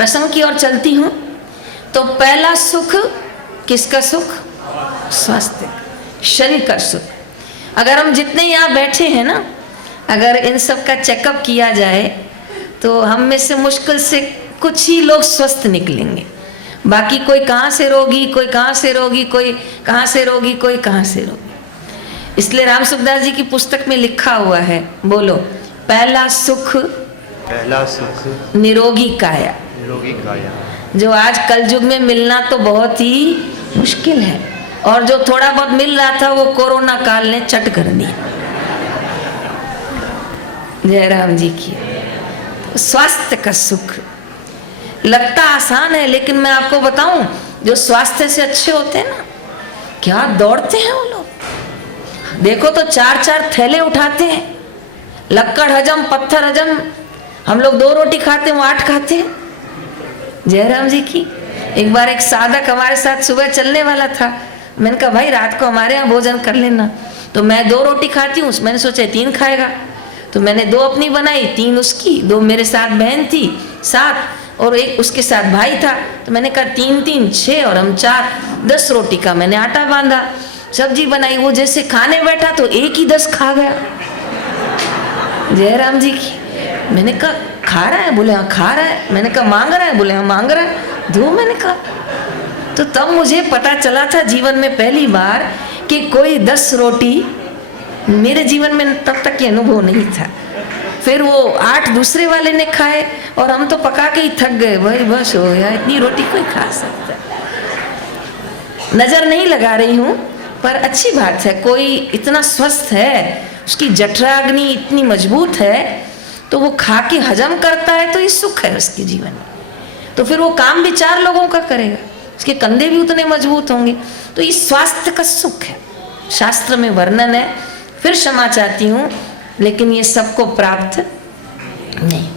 प्रसंग की ओर चलती हूँ। तो पहला सुख किसका सुख? स्वास्थ्य, शरीर का सुख। अगर हम जितने यहाँ बैठे हैं ना, अगर इन सब का चेकअप किया जाए तो हम में से मुश्किल से कुछ ही लोग स्वस्थ निकलेंगे। बाकी कोई कहाँ से रोगी, कोई कहाँ से रोगी, कोई कहाँ से रोगी, कोई कहाँ से रोगी। इसलिए राम सुखदास जी की पुस्तक में लिखा हुआ है, बोलो, पहला सुख निरोगी काया। निरोगी काया। जो आज कल युग में मिलना तो बहुत ही मुश्किल है, और जो थोड़ा बहुत मिल रहा था वो कोरोना काल ने चट कर दिया। जय राम जी की। तो स्वास्थ्य का सुख लगता आसान है, लेकिन मैं आपको बताऊं, जो स्वास्थ्य से अच्छे होते हैं ना, क्या दौड़ते हैं वो लोग। देखो तो 4-4 थैले उठाते हैं, लक्कड़ हजम, पत्थर हजम। हम लोग 2 रोटी खाते हैं, वो 8 खाते हैं। जयराम जी की। एक बार एक साधक हमारे साथ सुबह चलने वाला था, मैंने कहा भाई रात को हमारे यहाँ भोजन कर लेना। तो मैं 2 रोटी खाती हूँ, मैंने सोचा 3 खाएगा, तो मैंने 2 अपनी बनाई, 3 उसकी, 2 मेरे साथ बहन थी 7, और एक उसके साथ भाई था। तो मैंने कहा 3-3 6 और हम 4, 10 रोटी का मैंने आटा बांधा, सब्जी बनाई। वो जैसे खाने बैठा तो एक ही 10 खा गया। जयराम जी की। मैंने कहा खा रहा है? बोले हाँ खा रहा है। मैंने कहा मांग रहा है? बोले हाँ मांग रहा है। दो, मैंने कहा। तो तब मुझे पता चला था जीवन में पहली बार कि कोई 10 रोटी, मेरे जीवन में तब तक ये अनुभव नहीं था। फिर वो 8 दूसरे वाले ने खाए, और हम तो पका के ही थक गए। भाई बस हो गया, इतनी रोटी कोई खा सकता है। नजर नहीं लगा रही हूँ, पर अच्छी बात है, कोई इतना स्वस्थ है, उसकी जठराग्नि इतनी मजबूत है, तो वो खा के हजम करता है, तो ये सुख है उसके जीवन में। तो फिर वो काम भी 4 लोगों का करेगा, उसके कंधे भी उतने मजबूत होंगे। तो ये स्वास्थ्य का सुख है, शास्त्र में वर्णन है। फिर क्षमा चाहती हूँ, लेकिन ये सबको प्राप्त नहीं।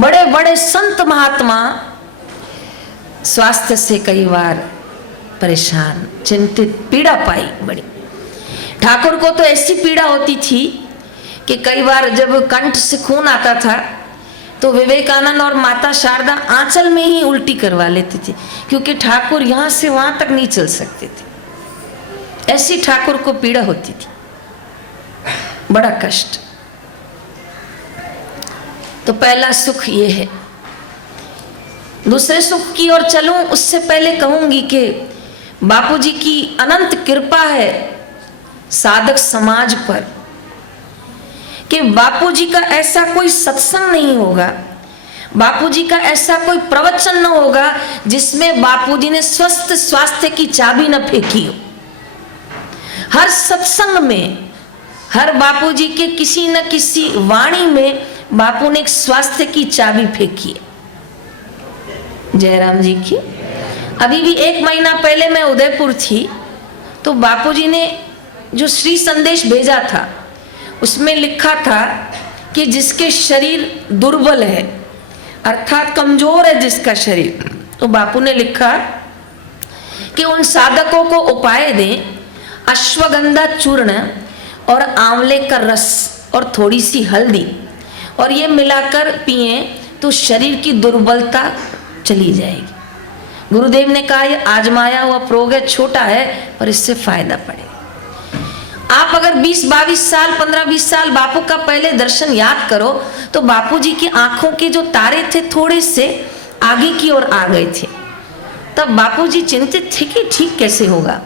बड़े बड़े संत महात्मा स्वास्थ्य से कई बार परेशान, चिंतित, पीड़ा पाई बड़ी। ठाकुर को तो ऐसी पीड़ा होती थी कि कई बार जब कंठ से खून आता था तो विवेकानंद और माता शारदा आंचल में ही उल्टी करवा लेते थे, क्योंकि ठाकुर यहाँ से वहां तक नहीं चल सकते थे। ऐसी ठाकुर को पीड़ा होती थी, बड़ा कष्ट। तो पहला सुख ये है। दूसरे सुख की ओर चलूं उससे पहले कहूंगी कि बापूजी की अनंत कृपा है साधक समाज पर, कि बापूजी का ऐसा कोई सत्संग नहीं होगा, बापूजी का ऐसा कोई प्रवचन न होगा जिसमें बापूजी ने स्वस्थ स्वास्थ्य की चाबी न फेंकी हो। हर सत्संग में, हर बापूजी के किसी न किसी वाणी में बापू ने एक स्वास्थ्य की चाबी फेंकी है। जयराम जी की। अभी भी 1 महीना पहले मैं उदयपुर थी, तो बापूजी ने जो श्री संदेश भेजा था उसमें लिखा था कि जिसके शरीर दुर्बल है, अर्थात कमजोर है जिसका शरीर, तो बापू ने लिखा कि उन साधकों को उपाय दें, अश्वगंधा चूर्ण और आंवले का रस और थोड़ी सी हल्दी, और ये मिलाकर पिएं तो शरीर की दुर्बलता चली जाएगी। गुरुदेव ने कहा ये आजमाया हुआ प्रयोग है, छोटा है पर इससे फायदा पड़ेगा। आप अगर 20-22 साल, 15-20 साल बापू का पहले दर्शन याद करो तो बापू जी की आंखों के जो तारे थे थोड़े से आगे की ओर आ गए थे। तब बापू जी चिंतित थे कि ठीक कैसे होगा।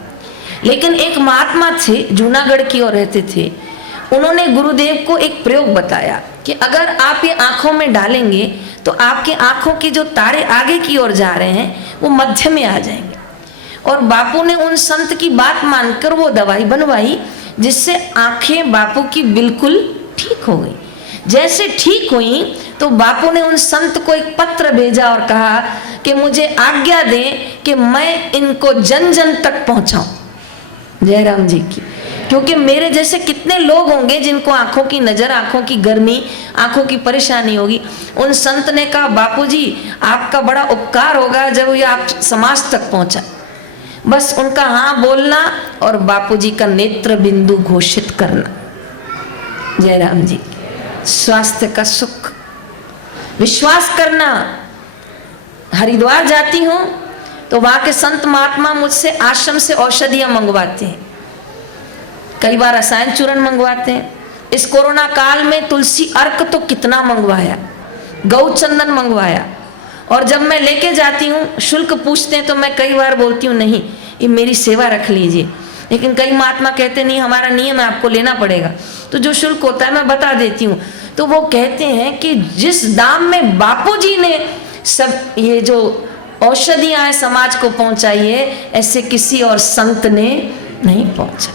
लेकिन एक महात्मा थे, जूनागढ़ की ओर रहते थे, उन्होंने गुरुदेव को एक प्रयोग बताया कि अगर आप ये आंखों में डालेंगे तो आपके आंखों के जो तारे आगे की ओर जा रहे हैं वो मध्य में आ जाएंगे। और बापू ने उन संत की बात मानकर वो दवाई बनवाई, जिससे आंखें बापू की बिल्कुल ठीक हो गई। जैसे ठीक हुई तो बापू ने उन संत को एक पत्र भेजा और कहा कि मुझे आज्ञा दें कि मैं इनको जन जन तक पहुंचाऊं। जयराम जी की। क्योंकि मेरे जैसे कितने लोग होंगे जिनको आंखों की नजर, आंखों की गर्मी, आंखों की परेशानी होगी। उन संत ने कहा बापूजी आपका बड़ा उपकार होगा जब ये आप समाज तक पहुंचा। बस उनका हाँ बोलना और बापूजी का नेत्र बिंदु घोषित करना। जयराम जी। स्वास्थ्य का सुख, विश्वास करना हरिद्वार जाती हूँ तो वहां के संत महात्मा मुझसे आश्रम से औषधियां मंगवाते हैं, कई बार रसायन चूर्ण मंगवाते हैं। इस कोरोना काल में तुलसी अर्क तो कितना मंगवाया, गौ चंदन मंगवाया। और जब मैं लेके जाती हूँ शुल्क पूछते हैं तो मैं कई बार बोलती हूँ नहीं, ये मेरी सेवा रख लीजिए। लेकिन कई महात्मा कहते नहीं, हमारा नियम है, आपको लेना पड़ेगा। तो जो शुल्क होता है मैं बता देती हूँ। तो वो कहते हैं कि जिस दाम में बापूजी ने सब ये जो औषधियां हैं समाज को पहुंचाई है, ऐसे किसी और संत ने नहीं पहुंचा।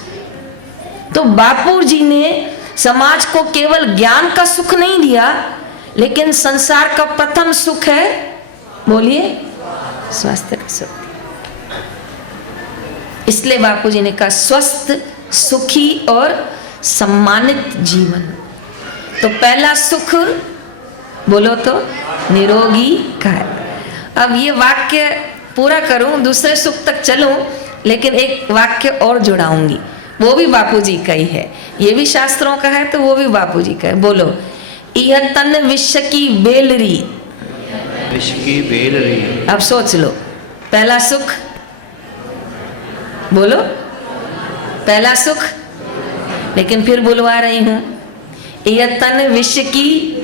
तो बापूजी ने समाज को केवल ज्ञान का सुख नहीं दिया, लेकिन संसार का प्रथम सुख है, बोलिए, स्वास्थ्य का सुख। इसलिए बापूजी ने कहा स्वस्थ, सुखी और सम्मानित जीवन। तो पहला सुख बोलो तो निरोगी काया। अब ये वाक्य पूरा करूं, दूसरे सुख तक चलूं, लेकिन एक वाक्य और जुड़ाऊंगी, वो भी बापूजी का ही है, ये भी शास्त्रों का है तो वो भी बापूजी का है। बोलो, यह तन विश्व की बेलरी, विश्व की बेलरी। अब सोच लो, पहला सुख बोलो, पहला सुख, लेकिन फिर बुलवा रही हूं, यह तन विश्व की।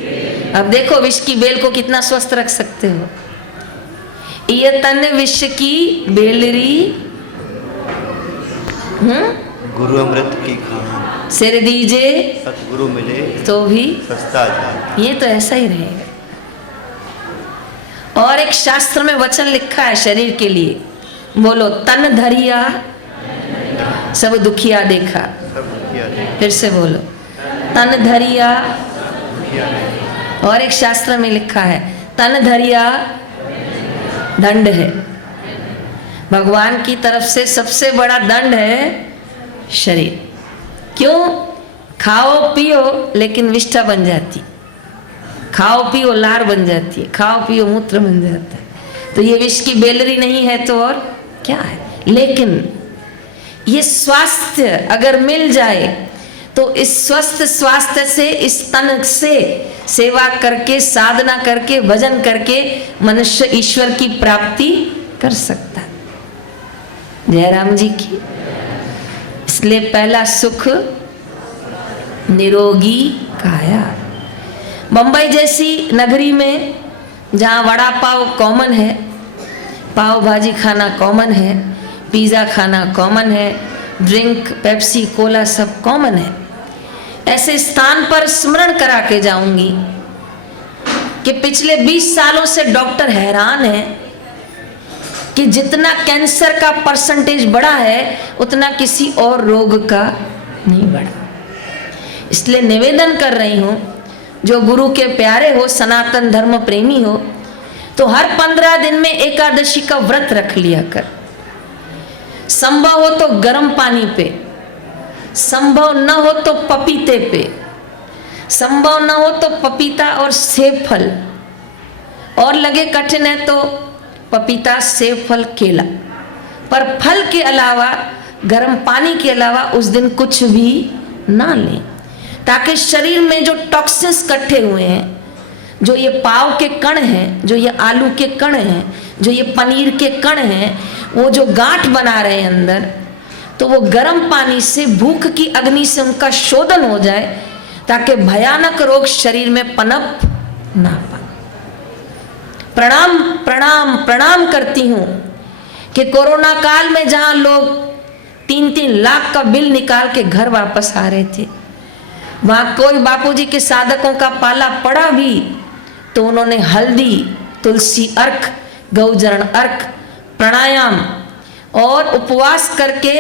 अब देखो विश्व की बेल को कितना स्वस्थ रख सकते हो। यह तन विश्व की बेलरी, गुरु अमृत की खान, सिर दीजे सतगुरु मिले तो भी सस्ता जाए। ये तो ऐसा ही रहेगा। और एक शास्त्र में वचन लिखा है शरीर के लिए, बोलो, तन धरिया सब दुखिया देखा। सब किया जाए। फिर से बोलो, तन धरिया। किया जाए। और एक शास्त्र में लिखा है, तन धरिया दंड है। भगवान की तरफ से सबसे बड़ा दंड है शरीर। क्यों? खाओ पियो लेकिन विष्ठा बन जाती, खाओ पियो लार बन जाती है, खाओ पियो मूत्र बन जाता है। तो ये विष की बेलरी नहीं है तो और क्या है। लेकिन ये स्वास्थ्य अगर मिल जाए तो इस स्वस्थ स्वास्थ्य से, इस तन से सेवा करके, साधना करके, भजन करके मनुष्य ईश्वर की प्राप्ति कर सकता है। जयराम जी की। इसलिए पहला सुख निरोगी काया। बंबई जैसी नगरी में जहाँ वड़ा पाव कॉमन है, पाव भाजी खाना कॉमन है, पिज़्ज़ा खाना कॉमन है, ड्रिंक पेप्सी कोला सब कॉमन है, ऐसे स्थान पर स्मरण करा के जाऊंगी कि पिछले 20 सालों से डॉक्टर हैरान है कि जितना कैंसर का परसेंटेज बढ़ा है उतना किसी और रोग का नहीं बढ़ा। इसलिए निवेदन कर रही हूँ, जो गुरु के प्यारे हो, सनातन धर्म प्रेमी हो, तो हर 15 दिन में एकादशी का व्रत रख लिया कर। संभव हो तो गर्म पानी पे, संभव न हो तो पपीते पे, संभव न हो तो पपीता और सेब फल, और लगे कठिन है तो पपीता सेब फल केला, पर फल के अलावा, गर्म पानी के अलावा उस दिन कुछ भी ना लें, ताकि शरीर में जो टॉक्सिन्स इकट्ठे हुए हैं, जो ये पाव के कण हैं, जो ये आलू के कण हैं, जो ये पनीर के कण हैं, वो जो गांठ बना रहे हैं अंदर, तो वो गर्म पानी से, भूख की अग्नि से उनका शोधन हो जाए, ताकि भयानक रोग शरीर में पनप ना पाए। प्रणाम प्रणाम प्रणाम करती हूँ कि कोरोना काल में जहाँ लोग 3-3 लाख का बिल निकाल के घर वापस आ रहे थे, वहाँ कोई बापूजी के साधकों का पाला पड़ा भी तो उन्होंने हल्दी, तुलसी अर्क, गौजरण अर्क, प्राणायाम और उपवास करके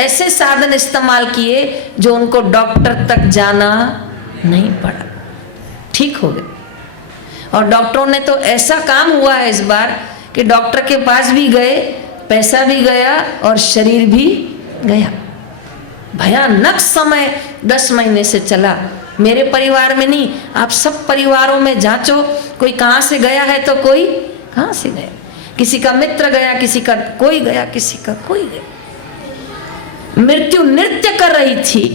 ऐसे साधन इस्तेमाल किए जो उनको डॉक्टर तक जाना नहीं पड़ा, ठीक हो गए। और डॉक्टरों ने तो ऐसा काम हुआ है इस बार कि डॉक्टर के पास भी गए, पैसा भी गया और शरीर भी गया। भयानक समय 10 महीने से चला। मेरे परिवार में नहीं, आप सब परिवारों में जांचो, कोई कहाँ से गया है तो कोई कहाँ से गया, किसी का मित्र गया, किसी का कोई गया, किसी का कोई गया। मृत्यु नृत्य कर रही थी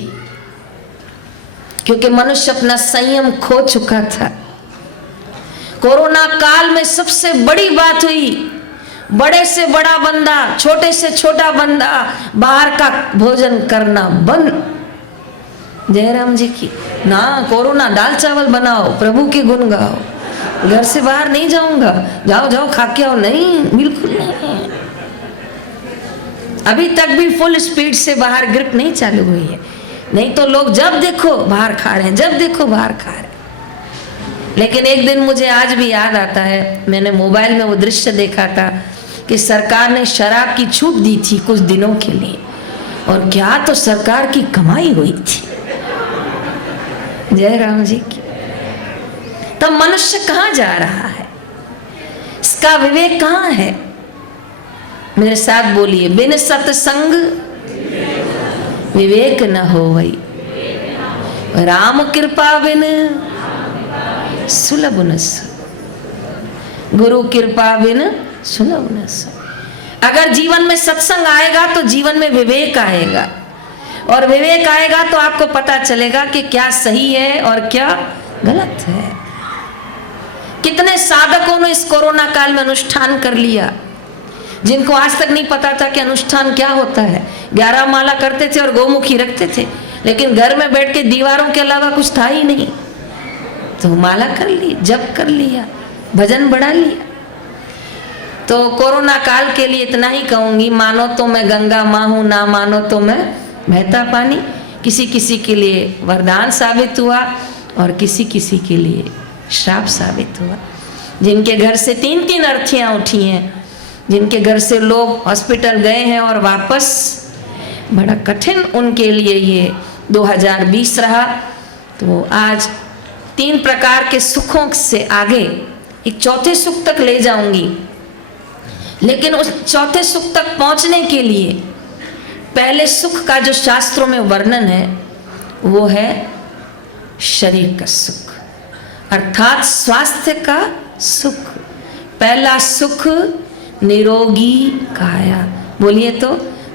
क्योंकि मनुष्य अपना संयम खो चुका था। कोरोना काल में सबसे बड़ी बात हुई, बड़े से बड़ा बंदा, छोटे से छोटा बंदा बाहर का भोजन करना बंद। जयराम जी की ना, कोरोना दाल चावल बनाओ, प्रभु के गुण गाओ, घर से बाहर नहीं जाऊंगा, जाओ जाओ खा के आओ, नहीं, बिल्कुल नहीं। अभी तक भी फुल स्पीड से बाहर ग्रिप नहीं चालू हुई है, नहीं तो लोग जब देखो बाहर खा रहे हैं, जब देखो बाहर खा रहे हैं। लेकिन एक दिन मुझे आज भी याद आता है, मैंने मोबाइल में वो दृश्य देखा था कि सरकार ने शराब की छूट दी थी कुछ दिनों के लिए, और क्या तो सरकार की कमाई हुई थी। जय राम जी की। तब मनुष्य कहां जा रहा है, इसका विवेक कहां है? मेरे साथ बोलिए, बिन सत्संग विवेक न होवई, राम कृपा बिन सुलभ न सु, गुरु कृपा बिन सुलभ न सु। अगर जीवन में सत्संग आएगा तो जीवन में विवेक आएगा, और विवेक आएगा तो आपको पता चलेगा कि क्या सही है और क्या गलत है। कितने साधकों ने इस कोरोना काल में अनुष्ठान कर लिया, जिनको आज तक नहीं पता था कि अनुष्ठान क्या होता है। 11 माला करते थे और गौमुखी रखते थे, लेकिन घर में बैठ के दीवारों के अलावा कुछ था ही नहीं, तो माला कर ली, जप कर लिया, भजन बढ़ा लिया। तो कोरोना काल के लिए इतना ही कहूंगी, मानो तो मैं गंगा माँ हूं, ना मानो तो मैं बहता पानी। किसी किसी के लिए वरदान साबित हुआ और किसी किसी के लिए श्राप साबित हुआ। जिनके घर से 3-3 अर्थियां उठी हैं, जिनके घर से लोग हॉस्पिटल गए हैं और वापस, बड़ा कठिन उनके लिए ये 2020 रहा। तो आज 3 प्रकार के सुखों से आगे एक चौथे सुख तक ले जाऊंगी, लेकिन उस चौथे सुख तक पहुंचने के लिए पहले सुख का जो शास्त्रों में वर्णन है वो है शरीर का सुख, अर्थात स्वास्थ्य का सुख। पहला सुख निरोगी काया, बोलिए तो,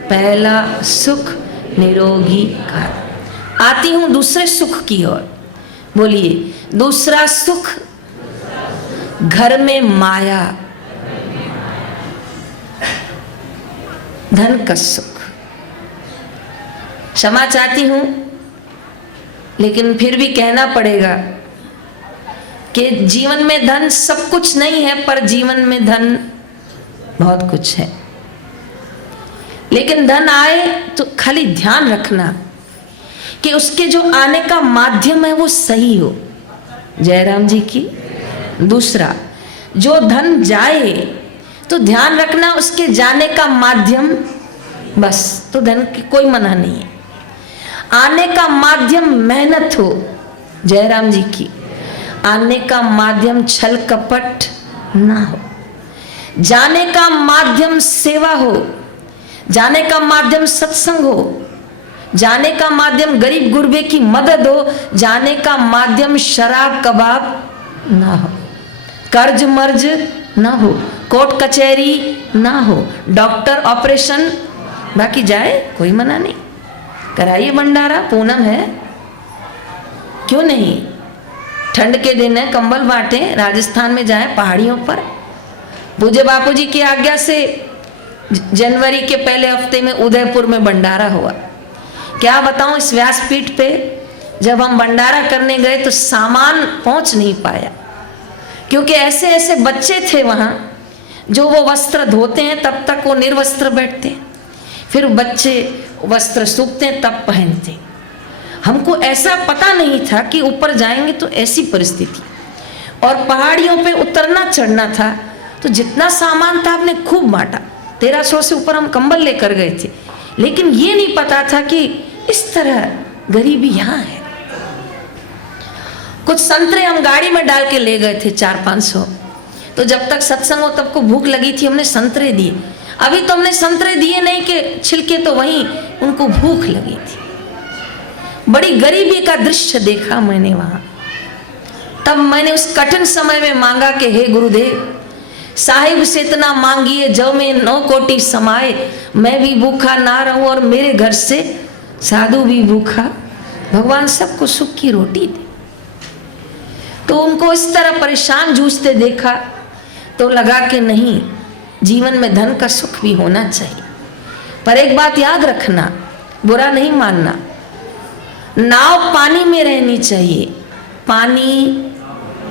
पहला सुख निरोगी काया। आती हूं दूसरे सुख की ओर, बोलिए, दूसरा सुख घर में माया, धन का सुख। क्षमा चाहती हूं, लेकिन फिर भी कहना पड़ेगा कि जीवन में धन सब कुछ नहीं है, पर जीवन में धन बहुत कुछ है। लेकिन धन आए तो खाली ध्यान रखना कि उसके जो आने का माध्यम है वो सही हो। जयराम जी की। दूसरा, जो धन जाए तो ध्यान रखना उसके जाने का माध्यम, बस, तो धन की कोई मना नहीं है। आने का माध्यम मेहनत हो, जयराम जी की। आने का माध्यम छल कपट ना हो, जाने का माध्यम सेवा हो, जाने का माध्यम सत्संग हो, जाने का माध्यम गरीब गुरबे की मदद हो, जाने का माध्यम शराब कबाब ना हो, कर्ज मर्ज ना हो, कोर्ट कचहरी ना हो, डॉक्टर ऑपरेशन, बाकी जाए कोई मना नहीं, कराइए भंडारा, पूनम है, क्यों नहीं। ठंड के दिन है, कंबल बांटे, राजस्थान में जाए पहाड़ियों पर। पूज्य बापू जी की आज्ञा से जनवरी के पहले हफ्ते में उदयपुर में भंडारा हुआ। क्या बताऊं, इस व्यासपीठ पे जब हम भंडारा करने गए तो सामान पहुंच नहीं पाया, क्योंकि ऐसे ऐसे बच्चे थे वहां जो वो वस्त्र धोते हैं तब तक वो निर्वस्त्र बैठते हैं, फिर बच्चे वस्त्र सूखते हैं तब पहनते हैं। हमको ऐसा पता नहीं था कि ऊपर जाएंगे तो ऐसी परिस्थिति, और पहाड़ियों पे उतरना चढ़ना था, तो जितना सामान था हमने खूब बांटा। 1300 से ऊपर हम कंबल लेकर गए थे, लेकिन ये नहीं पता था कि इस तरह गरीबी यहाँ है। कुछ संतरे हम गाड़ी में डाल के ले गए थे 400-500, तो जब तक सत्संग हो तब को भूख लगी थी, हमने संतरे दिए। अभी तो हमने संतरे दिए नहीं कि छिलके तो वहीं, उनको भूख लगी थी। बड़ी गरीबी का दृश्य देखा मैंने वहां। तब मैंने उस कठिन समय में मांगा कि हे गुरुदेव, साहिब से इतना मांगिए जो में 9 कोटि समाये, मैं भी भूखा ना रहूं और मेरे घर से साधु भी भूखा, भगवान सबको सुख की रोटी दे। तो उनको इस तरह परेशान जूझते देखा तो लगा कि नहीं, जीवन में धन का सुख भी होना चाहिए। पर एक बात याद रखना, बुरा नहीं मानना, नाव पानी में रहनी चाहिए, पानी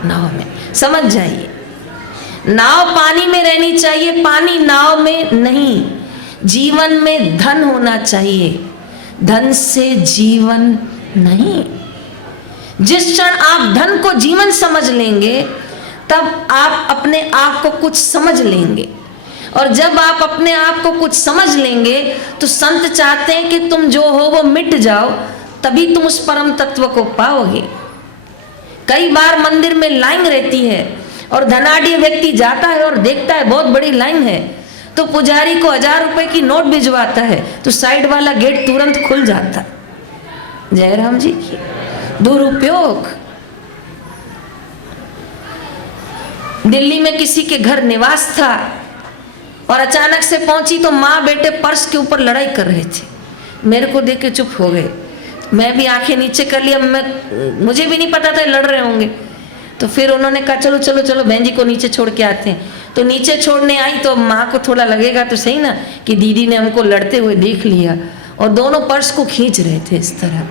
नाव में, समझ जाइए। नाव पानी में रहनी चाहिए, पानी नाव में नहीं। जीवन में धन होना चाहिए, धन से जीवन नहीं। जिस क्षण आप धन को जीवन समझ लेंगे तब आप अपने आप को कुछ समझ लेंगे, और जब आप अपने आप को कुछ समझ लेंगे तो संत चाहते हैं कि तुम जो हो वो मिट जाओ, तभी तुम उस परम तत्व को पाओगे। कई बार मंदिर में लाइन रहती है और धनाढ़ी व्यक्ति जाता है और देखता है बहुत बड़ी लाइन है, तो पुजारी को 1000 रुपए की नोट भिजवाता है तो साइड वाला गेट तुरंत खुल जाता। जयराम जी की दुरुपयोग। दिल्ली में किसी के घर निवास था और अचानक से पहुंची तो माँ बेटे पर्स के ऊपर लड़ाई कर रहे थे। मेरे को देख के चुप हो गए, मैं भी आंखें नीचे कर लिया, मुझे भी नहीं पता था लड़ रहे होंगे। तो फिर उन्होंने कहा चलो चलो चलो बहन जी को नीचे छोड़ के आते हैं। तो नीचे छोड़ने आई तो माँ को थोड़ा लगेगा तो सही ना कि दीदी ने हमको लड़ते हुए देख लिया, और दोनों पर्स को खींच रहे थे इस तरह।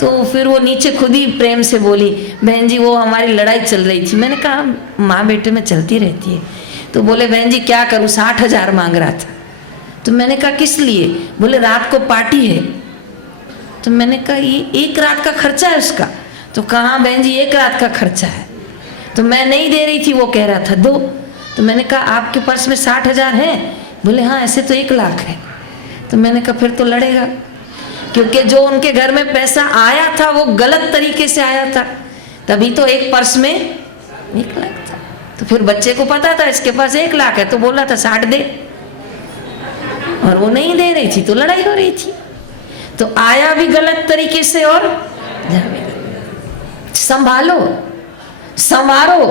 तो फिर वो नीचे खुद ही प्रेम से बोली, बहन जी वो हमारी लड़ाई चल रही थी। मैंने कहा माँ बेटे में चलती रहती है। तो बोले बहन जी क्या करूँ, 60,000 मांग रहा था। तो मैंने कहा किस लिए? बोले रात को पार्टी है। तो मैंने कहा ये एक रात का खर्चा है उसका? तो कहा बहन जी एक रात का खर्चा है। तो मैं नहीं दे रही थी, वो कह रहा था दो। तो मैंने कहा आपके पर्स में 60,000 है? बोले हाँ ऐसे तो 1 लाख है। तो मैंने कहा फिर तो लड़ेगा, क्योंकि जो उनके घर में पैसा आया था वो गलत तरीके से आया था, तभी तो एक पर्स में 1 लाख था। तो फिर बच्चे को पता था इसके पास 1 लाख है, तो बोला था 60 दे, और वो नहीं दे रही थी तो लड़ाई हो रही थी। तो आया भी गलत तरीके से और संभालो, संवारो,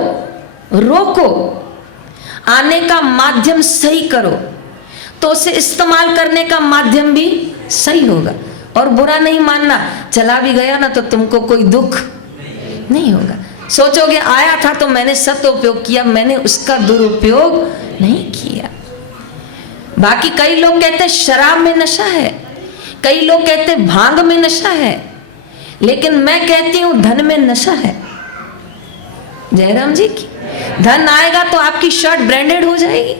रोको, आने का माध्यम सही करो तो उसे इस्तेमाल करने का माध्यम भी सही होगा। और बुरा नहीं मानना, चला भी गया ना तो तुमको कोई दुख नहीं होगा। सोचोगे आया था तो मैंने सदुपयोग किया, मैंने उसका दुरुपयोग नहीं किया। बाकी कई लोग कहते हैं शराब में नशा है, कई लोग कहते हैं भांग में नशा है, लेकिन मैं कहती हूं धन में नशा है। जयराम जी की धन आएगा तो आपकी शर्ट ब्रांडेड हो जाएगी,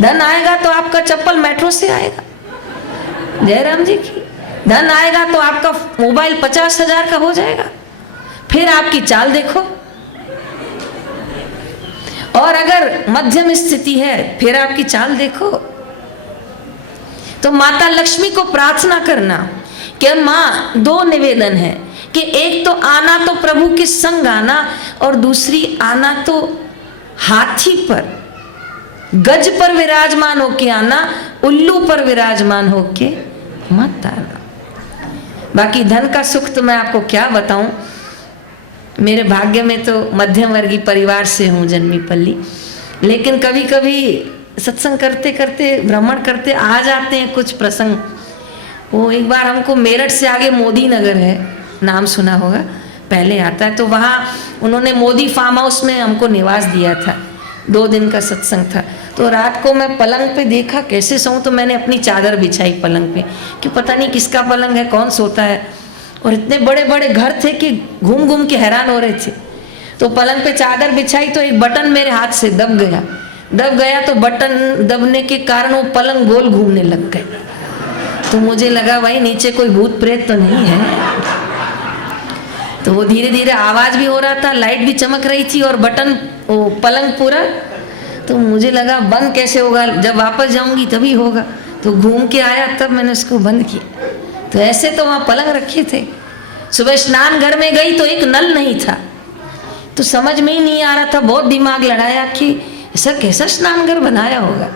धन आएगा तो आपका चप्पल मेट्रो से आएगा। जयराम जी की धन आएगा तो आपका मोबाइल 50,000 का हो जाएगा। फिर आपकी चाल देखो। और अगर मध्यम स्थिति है फिर आपकी चाल देखो। तो माता लक्ष्मी को प्रार्थना करना कि माँ 2 निवेदन है कि एक तो आना तो प्रभु के संग आना, और दूसरी आना तो हाथी पर गज पर विराजमान होके आना, उल्लू पर विराजमान होके मत आना। बाकी धन का सुख तो मैं आपको क्या बताऊं, मेरे भाग्य में तो मध्यम वर्गीय परिवार से हूँ जन्मी पल्ली, लेकिन कभी कभी सत्संग करते करते भ्रमण करते आ जाते हैं कुछ प्रसंग। वो एक बार हमको मेरठ से आगे मोदी नगर है, नाम सुना होगा, पहले आता है, तो वहाँ उन्होंने मोदी फार्म हाउस में हमको निवास दिया था। 2 दिन का सत्संग था। तो रात को मैं पलंग पे देखा कैसे सोऊं, तो मैंने अपनी चादर बिछाई पलंग पे कि पता नहीं किसका पलंग है, कौन सोता है। और इतने बड़े बड़े घर थे कि घूम घूम के हैरान हो रहे थे। तो पलंग पे चादर बिछाई तो एक बटन मेरे हाथ से दब गया तो बटन दबने के कारण वो पलंग गोल घूमने लग गए। तो मुझे लगा भाई नीचे कोई भूत प्रेत तो नहीं है। तो वो धीरे धीरे आवाज भी हो रहा था, लाइट भी चमक रही थी और बटन वो पलंग पूरा। तो मुझे लगा बंद कैसे होगा, जब वापस जाऊंगी तभी होगा। तो घूम के आया तब मैंने उसको बंद किया। तो ऐसे तो वहाँ पलंग रखे थे। सुबह स्नान घर में गई तो एक नल नहीं था, तो समझ में ही नहीं आ रहा था, बहुत दिमाग लड़ाया कि ऐसा कैसा स्नान घर बनाया होगा।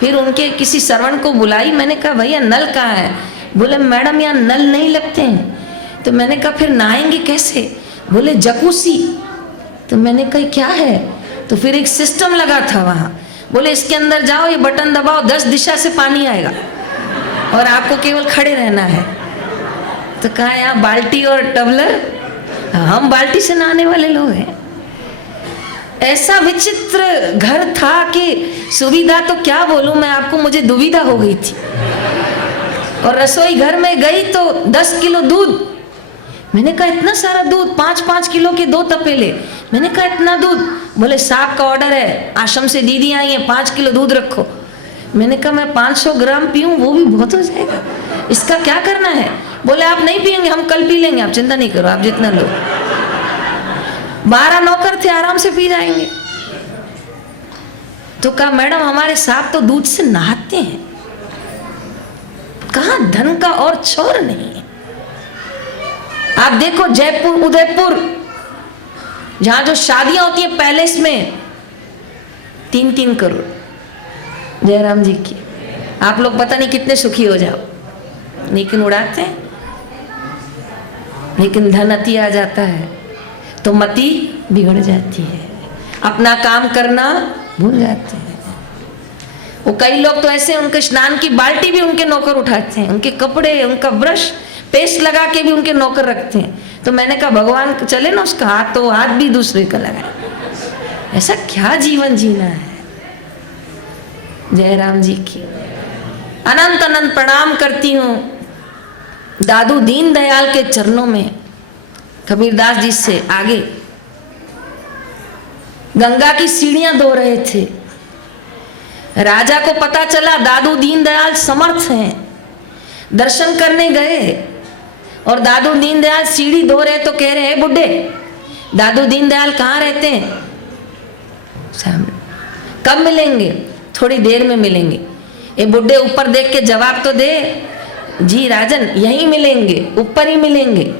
फिर उनके किसी श्रवण को बुलाई, मैंने कहा भैया नल कहाँ है? बोले मैडम यहाँ नल नहीं लगते हैं। तो मैंने कहा फिर नहाएंगे कैसे? बोले जकूसी। तो मैंने कहा क्या है? तो फिर एक सिस्टम लगा था वहाँ, बोले इसके अंदर जाओ, ये बटन दबाओ, 10 दिशा से पानी आएगा और आपको केवल खड़े रहना है। तो कहा यहाँ बाल्टी और टबलर हम बाल्टी से नहाने वाले लोग हैं। ऐसा विचित्र घर था कि सुविधा तो क्या बोलूं मैं आपको, मुझे दुविधा हो गई थी। और रसोई घर में गई तो 10 किलो दूध, मैंने कहा इतना सारा दूध, 5-5 किलो के 2 तपेले, मैंने कहा इतना दूध। बोले साहब का ऑर्डर है, आश्रम से दीदी आई है, 5 किलो दूध रखो। मैंने कहा मैं 500 ग्राम पीऊं वो भी बहुत हो जाएगा, इसका क्या करना है? बोले आप नहीं पियेंगे, हम कल पी लेंगे, आप चिंता नहीं करो, आप जितना लो। 12 नौकर थे, आराम से पी जाएंगे। तो कहा मैडम हमारे साहब तो दूध से नहाते हैं, कहां धन का और छोर नहीं है। आप देखो जयपुर, उदयपुर, जहां जो शादियां होती है पैलेस में 3-3 करोड़, जयराम जी की, आप लोग पता नहीं कितने सुखी हो जाओ, लेकिन उड़ाते हैं। लेकिन धन अति आ जाता है तो मति बिगड़ जाती है, अपना काम करना भूल जाते हैं। वो कई लोग तो ऐसे, उनके स्नान की बाल्टी भी उनके नौकर उठाते हैं, उनके कपड़े, उनका ब्रश, पेस्ट लगा के भी उनके नौकर रखते हैं। तो मैंने कहा भगवान चले ना, उसका हाथ तो हाथ भी दूसरे का लगाए। ऐसा क्या जीवन जीना है? जयराम जी की अनंत अनंत प्रणाम करती हूँ दादू दीन दयाल के चरणों में। कबीरदास जी से आगे गंगा की सीढ़ियां धो रहे थे। राजा को पता चला दादू दीन दयाल समर्थ हैं, दर्शन करने गए और दादू दीन दयाल सीढ़ी धो रहे तो कह रहे हैं बुड्ढे, दादू दीन दयाल कहाँ रहते हैं? सामने। कब मिलेंगे? थोड़ी देर में मिलेंगे। ये बुड्ढे ऊपर देख के जवाब तो दे, जी राजन यहीं मिलेंगे, ऊपर ही मिलेंगे।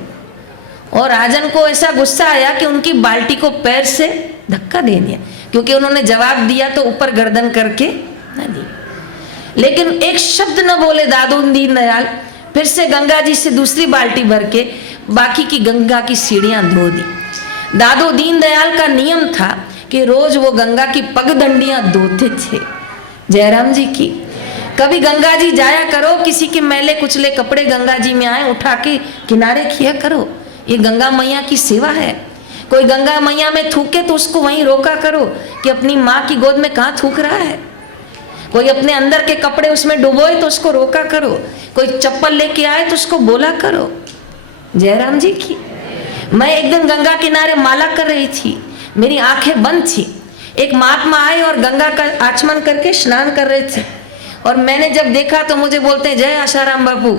और राजन को ऐसा गुस्सा आया कि उनकी बाल्टी को पैर से धक्का दे दिया, क्योंकि उन्होंने जवाब दिया तो ऊपर गर्दन करके न दी। लेकिन एक शब्द न बोले दादू दीन दयाल, फिर से गंगा जी से दूसरी बाल्टी भर के बाकी की गंगा की सीढ़ियां धो दी। दादू दीन दयाल का नियम था कि रोज वो गंगा की पगडंडियां धोते थे। जयराम जी की कभी गंगा जी जाया करो, किसी के मैले कुचले कपड़े गंगा जी में आए उठा के किनारे किया करो, ये गंगा मैया की सेवा है। कोई गंगा मैया में थूके तो उसको वहीं रोका करो कि अपनी माँ की गोद में कहाँ थूक रहा है। कोई अपने अंदर के कपड़े उसमें डुबोए तो उसको रोका करो। कोई चप्पल लेके आए तो उसको बोला करो। जयराम जी की मैं एक दिन गंगा किनारे माला कर रही थी, मेरी आंखें बंद थी। एक महात्मा आए और गंगा का आचमन करके स्नान कर रहे थे, और मैंने जब देखा तो मुझे बोलते हैं जय आशाराम बापू।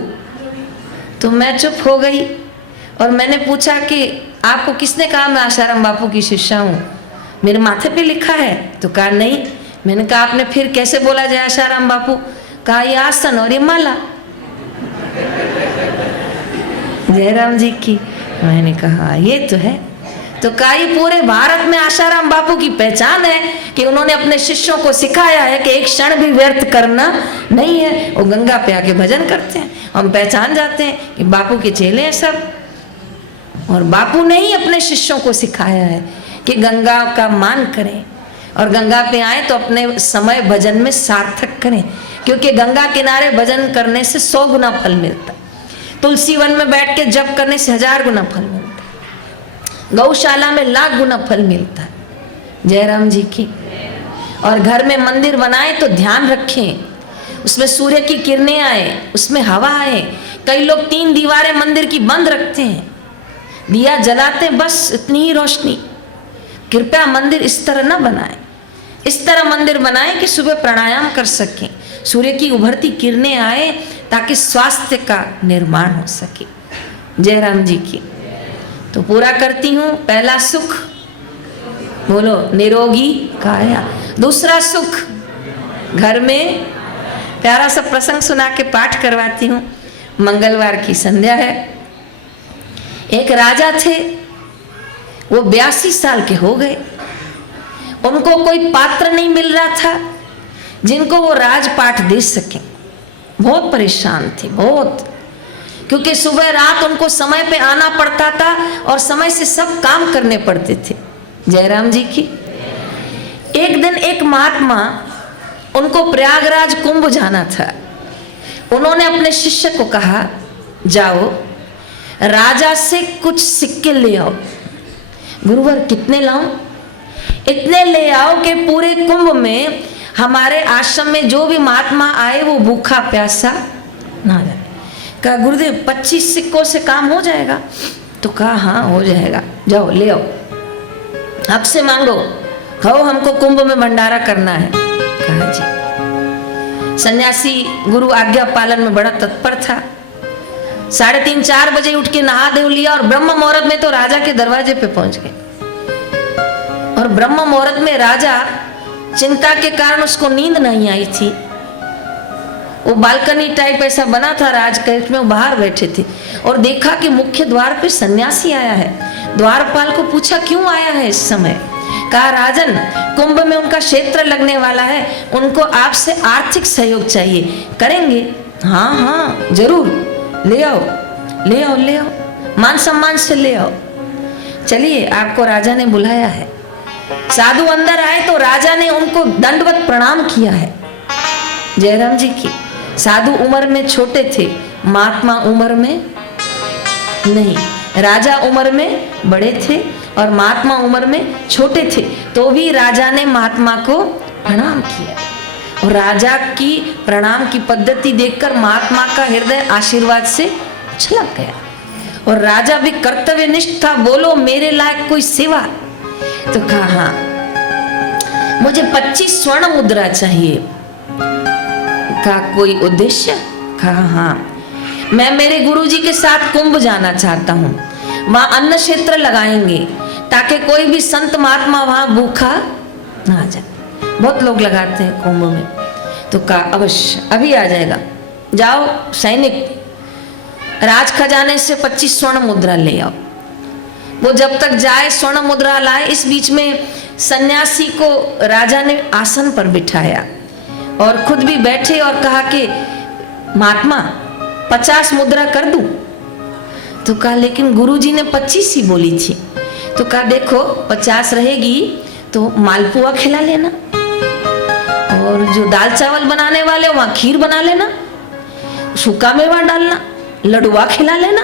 तो मैं चुप हो गई और मैंने पूछा कि आपको किसने कहा मैं आशाराम बापू की शिष्या हूँ? मेरे माथे पे लिखा है? तो कहा नहीं। मैंने कहा आपने फिर कैसे बोला जय आशाराम बापू? कहा ये आसन और ये माला। जयराम जी की मैंने कहा ये तो है। तो कहा ये पूरे भारत में आशाराम बापू की पहचान है कि उन्होंने अपने शिष्यों को सिखाया है कि एक क्षण भी व्यर्थ करना नहीं है। वो गंगा पे आके भजन करते हैं, हम पहचान जाते हैं कि बापू के चेले हैं सब। और बापू ने ही अपने शिष्यों को सिखाया है कि गंगा का मान करें और गंगा पे आए तो अपने समय भजन में सार्थक करें, क्योंकि गंगा किनारे भजन करने से 100 गुना फल मिलता है। तुलसी वन में बैठ के जप करने से 1000 गुना फल मिलता है। गौशाला में 1,00,000 गुना फल मिलता है। जयराम जी की। और घर में मंदिर बनाए तो ध्यान रखें, उसमें सूर्य की किरणें आए, उसमें हवा आए। कई लोग 3 दीवारें मंदिर की बंद रखते हैं, दिया जलाते बस इतनी ही रोशनी। कृपया मंदिर इस तरह न बनाएं। इस तरह मंदिर बनाएं कि सुबह प्राणायाम कर सकें, सूर्य की उभरती किरणें आए, ताकि स्वास्थ्य का निर्माण हो सके। जयराम जी की। तो पूरा करती हूँ। पहला सुख बोलो निरोगी काया। दूसरा सुख घर में प्यारा सा प्रसंग सुना के पाठ करवाती हूँ। मंगलवार की संध्या है। एक राजा थे, वो 82 साल के हो गए। उनको कोई पात्र नहीं मिल रहा था जिनको वो राजपाट दे सके। बहुत परेशान थे, बहुत, क्योंकि सुबह रात उनको समय पे आना पड़ता था और समय से सब काम करने पड़ते थे। जयराम जी की। एक दिन एक महात्मा, उनको प्रयागराज कुंभ जाना था। उन्होंने अपने शिष्य को कहा जाओ राजा से कुछ सिक्के ले आओ। गुरुवर कितने लाऊं? इतने ले आओ कि पूरे कुंभ में हमारे आश्रम में जो भी महात्मा आए वो भूखा प्यासा ना जाए। कहा गुरुदेव 25 सिक्कों से काम हो जाएगा? तो कहा हाँ हो जाएगा, जाओ ले आओ, हक से मांगो, कहो हमको कुंभ में भंडारा करना है। कहा जी। सन्यासी गुरु आज्ञा पालन में बड़ा तत्पर था। 3:30-4 बजे उठ के नहा धो लिया और ब्रह्म मुहूर्त में तो राजा के दरवाजे पे पहुंच गए। और ब्रह्म मुहूर्त में राजा चिंता के कारण उसको नींद नहीं आई थी। वो बालकनी टाइप ऐसा बना था राजकैच में, वो बाहर बैठे थे और देखा कि मुख्य द्वार पे सन्यासी आया है। द्वारपाल को पूछा क्यों आया है इस समय? कहा राजन कुंभ में उनका क्षेत्र लगने वाला है, उनको आपसे आर्थिक सहयोग चाहिए, करेंगे? हाँ हाँ जरूर, ले आओ ले आओ ले आओ, मान सम्मान से ले आओ। चलिए आपको राजा ने बुलाया है। साधु अंदर आए तो राजा ने उनको दंडवत प्रणाम किया है। जयराम जी की। साधु उम्र में छोटे थे, महात्मा उम्र में नहीं, राजा उम्र में बड़े थे और महात्मा उम्र में छोटे थे, तो भी राजा ने महात्मा को प्रणाम किया। और राजा की प्रणाम की पद्धति देखकर महात्मा का हृदय आशीर्वाद से छलक गया और राजा भी कर्तव्यनिष्ठ था। बोलो मेरे लायक कोई सेवा? तो कहा हाँ मुझे 25 स्वर्ण मुद्रा चाहिए। कहा कोई उद्देश्य? कहा हाँ मैं मेरे गुरुजी के साथ कुंभ जाना चाहता हूँ, वहां अन्न क्षेत्र लगाएंगे ताकि कोई भी संत महात्मा वहां भूखा ना जाए। बहुत लोग लगाते हैं कुंभ में। तो कहा अवश्य अभी आ जाएगा, जाओ सैनिक राज खजाने से 25 स्वर्ण मुद्रा ले आओ। वो जब तक जाए स्वर्ण मुद्रा लाए, इस बीच में सन्यासी को राजा ने आसन पर बिठाया और खुद भी बैठे और कहा कि महात्मा 50 मुद्रा कर दूं? तो कहा लेकिन गुरुजी ने 25 ही बोली थी। तो कहा देखो 50 रहेगी तो मालपुआ खिला लेना और जो दाल चावल बनाने वाले वहां खीर बना लेना, सूखा मेवा डालना, लडुआ खिला लेना।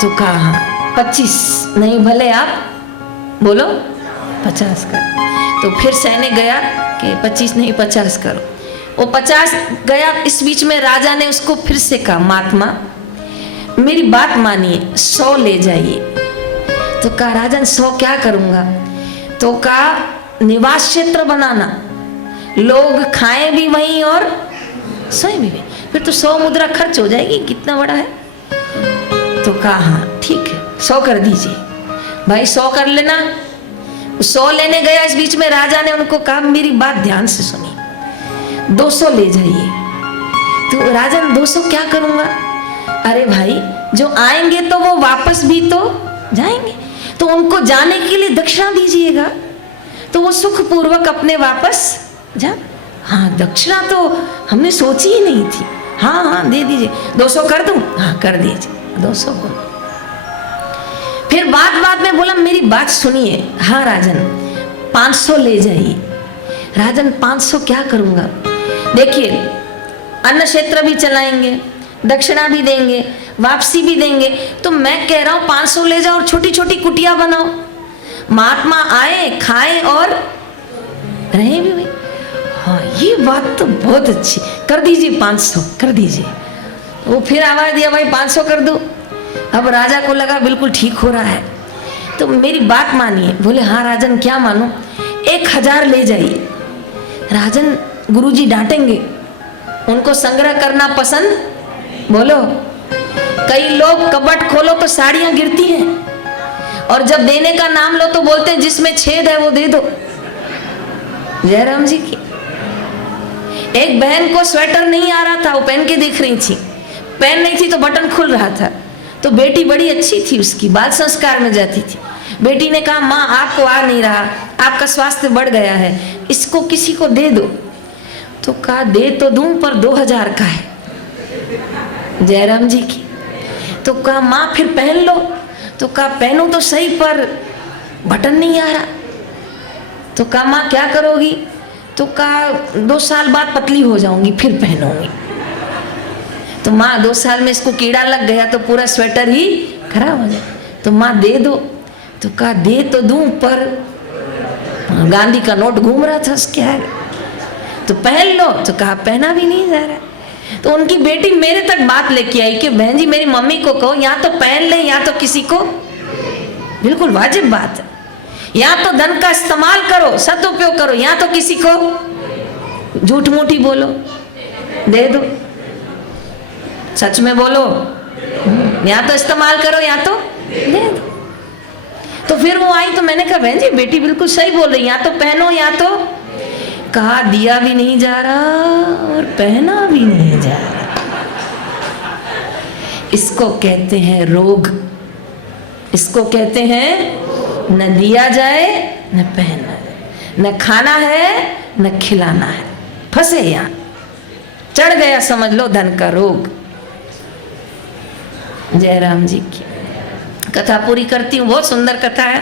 तो कहा हाँ 25 नहीं, भले आप बोलो 50 कर। तो फिर सैनिक गया कि 25 नहीं 50 करो। वो 50 गया। इस बीच में राजा ने उसको फिर से कहा महात्मा मेरी बात मानिए, 100 ले जाइए। तो कहा राजन 100 क्या करूंगा? तो कहा निवास क्षेत्र बनाना, लोग खाएं भी वहीं और सोएं भी। फिर तो 100 मुद्रा खर्च हो जाएगी, कितना बड़ा है। तो कहा हाँ ठीक है 100 कर दीजिए। भाई 100 कर लेना। 100 लेने गया, इस बीच में राजा ने उनको कहा मेरी बात ध्यान से सुनिए, 200 ले जाइए। तो राजन 200 क्या करूंगा? अरे भाई जो आएंगे तो वो वापस भी तो जाएंगे, तो उनको जाने के लिए दक्षिणा दीजिएगा तो वो सुखपूर्वक अपने वापस जा। हाँ दक्षिणा तो हमने सोची ही नहीं थी। हाँ हाँ दे दीजिए। 200 कर दूं? हाँ कर दीजिए 200 को। फिर बात में बोला मेरी बात सुनिए। हाँ राजन 500 ले जाइए। राजन 500 क्या करूंगा? देखिए अन्न क्षेत्र भी चलाएंगे, दक्षिणा भी देंगे, वापसी भी देंगे, तो मैं कह रहा हूं 500 ले जाओ और छोटी छोटी कुटिया बनाओ, महात्मा आए खाएं और रहे भी। हाँ ये बात तो बहुत अच्छी, कर दीजिए 500 कर दीजिए। वो फिर आवाज दिया भाई 500 कर दो। अब राजा को लगा बिल्कुल ठीक हो रहा है, तो मेरी बात मानिए। बोले हाँ राजन क्या मानो? 1000 ले जाइए। राजन गुरुजी डांटेंगे, उनको संग्रह करना पसंद? बोलो। कई लोग कपट खोलो तो साड़ियां गिरती हैं और जब देने का नाम लो तो बोलते हैं जिसमें छेद है वो दे दो। जयराम जी की। एक बहन को स्वेटर नहीं आ रहा था, वो पहन के देख रही थी, पहन नहीं थी तो बटन खुल रहा था। तो बेटी बड़ी अच्छी थी, उसकी बाल संस्कार में जाती थी। बेटी ने कहा माँ आपको आ नहीं रहा, आपका स्वास्थ्य बढ़ गया है, इसको किसी को दे दो। तो कहा दे तो दूं पर 2000 का है। जयराम जी की। तो कहा माँ फिर पहन लो। तो कहा पहनो तो सही पर बटन नहीं आ रहा। तो कहा माँ क्या करोगी? तो कहा 2 साल बाद पतली हो जाऊंगी फिर पहनूंगी। तो माँ 2 साल में इसको कीड़ा लग गया तो पूरा स्वेटर ही खराब हो जाए, तो माँ दे दो। तो कहा दे तो दूं, पर गांधी का नोट घूम रहा था उसके आगे, तो पहन लो। तो कहा पहना भी नहीं जा रहा। तो उनकी बेटी मेरे तक बात लेके आई कि बहन जी मेरी मम्मी को कहो या तो पहन ले या तो किसी को, बिल्कुल वाजिब बात है, या तो धन का इस्तेमाल करो, सदुपयोग करो, या तो किसी को झूठ मूठी बोलो, दे दो, सच में बोलो, या तो इस्तेमाल करो या तो दे दो। तो फिर वो आई तो मैंने कहा बहन जी बेटी बिल्कुल सही बोल रही, या तो पहनो या तो, कहा दिया भी नहीं जा रहा और पहना भी नहीं जा रहा। इसको कहते हैं रोग, इसको कहते हैं न दिया जाए न पहना जाए, न खाना है न खिलाना है, फंसे यहां, चढ़ गया समझ लो धन का रोग। जयराम जी की कथा पूरी करती हूँ, बहुत सुंदर कथा है।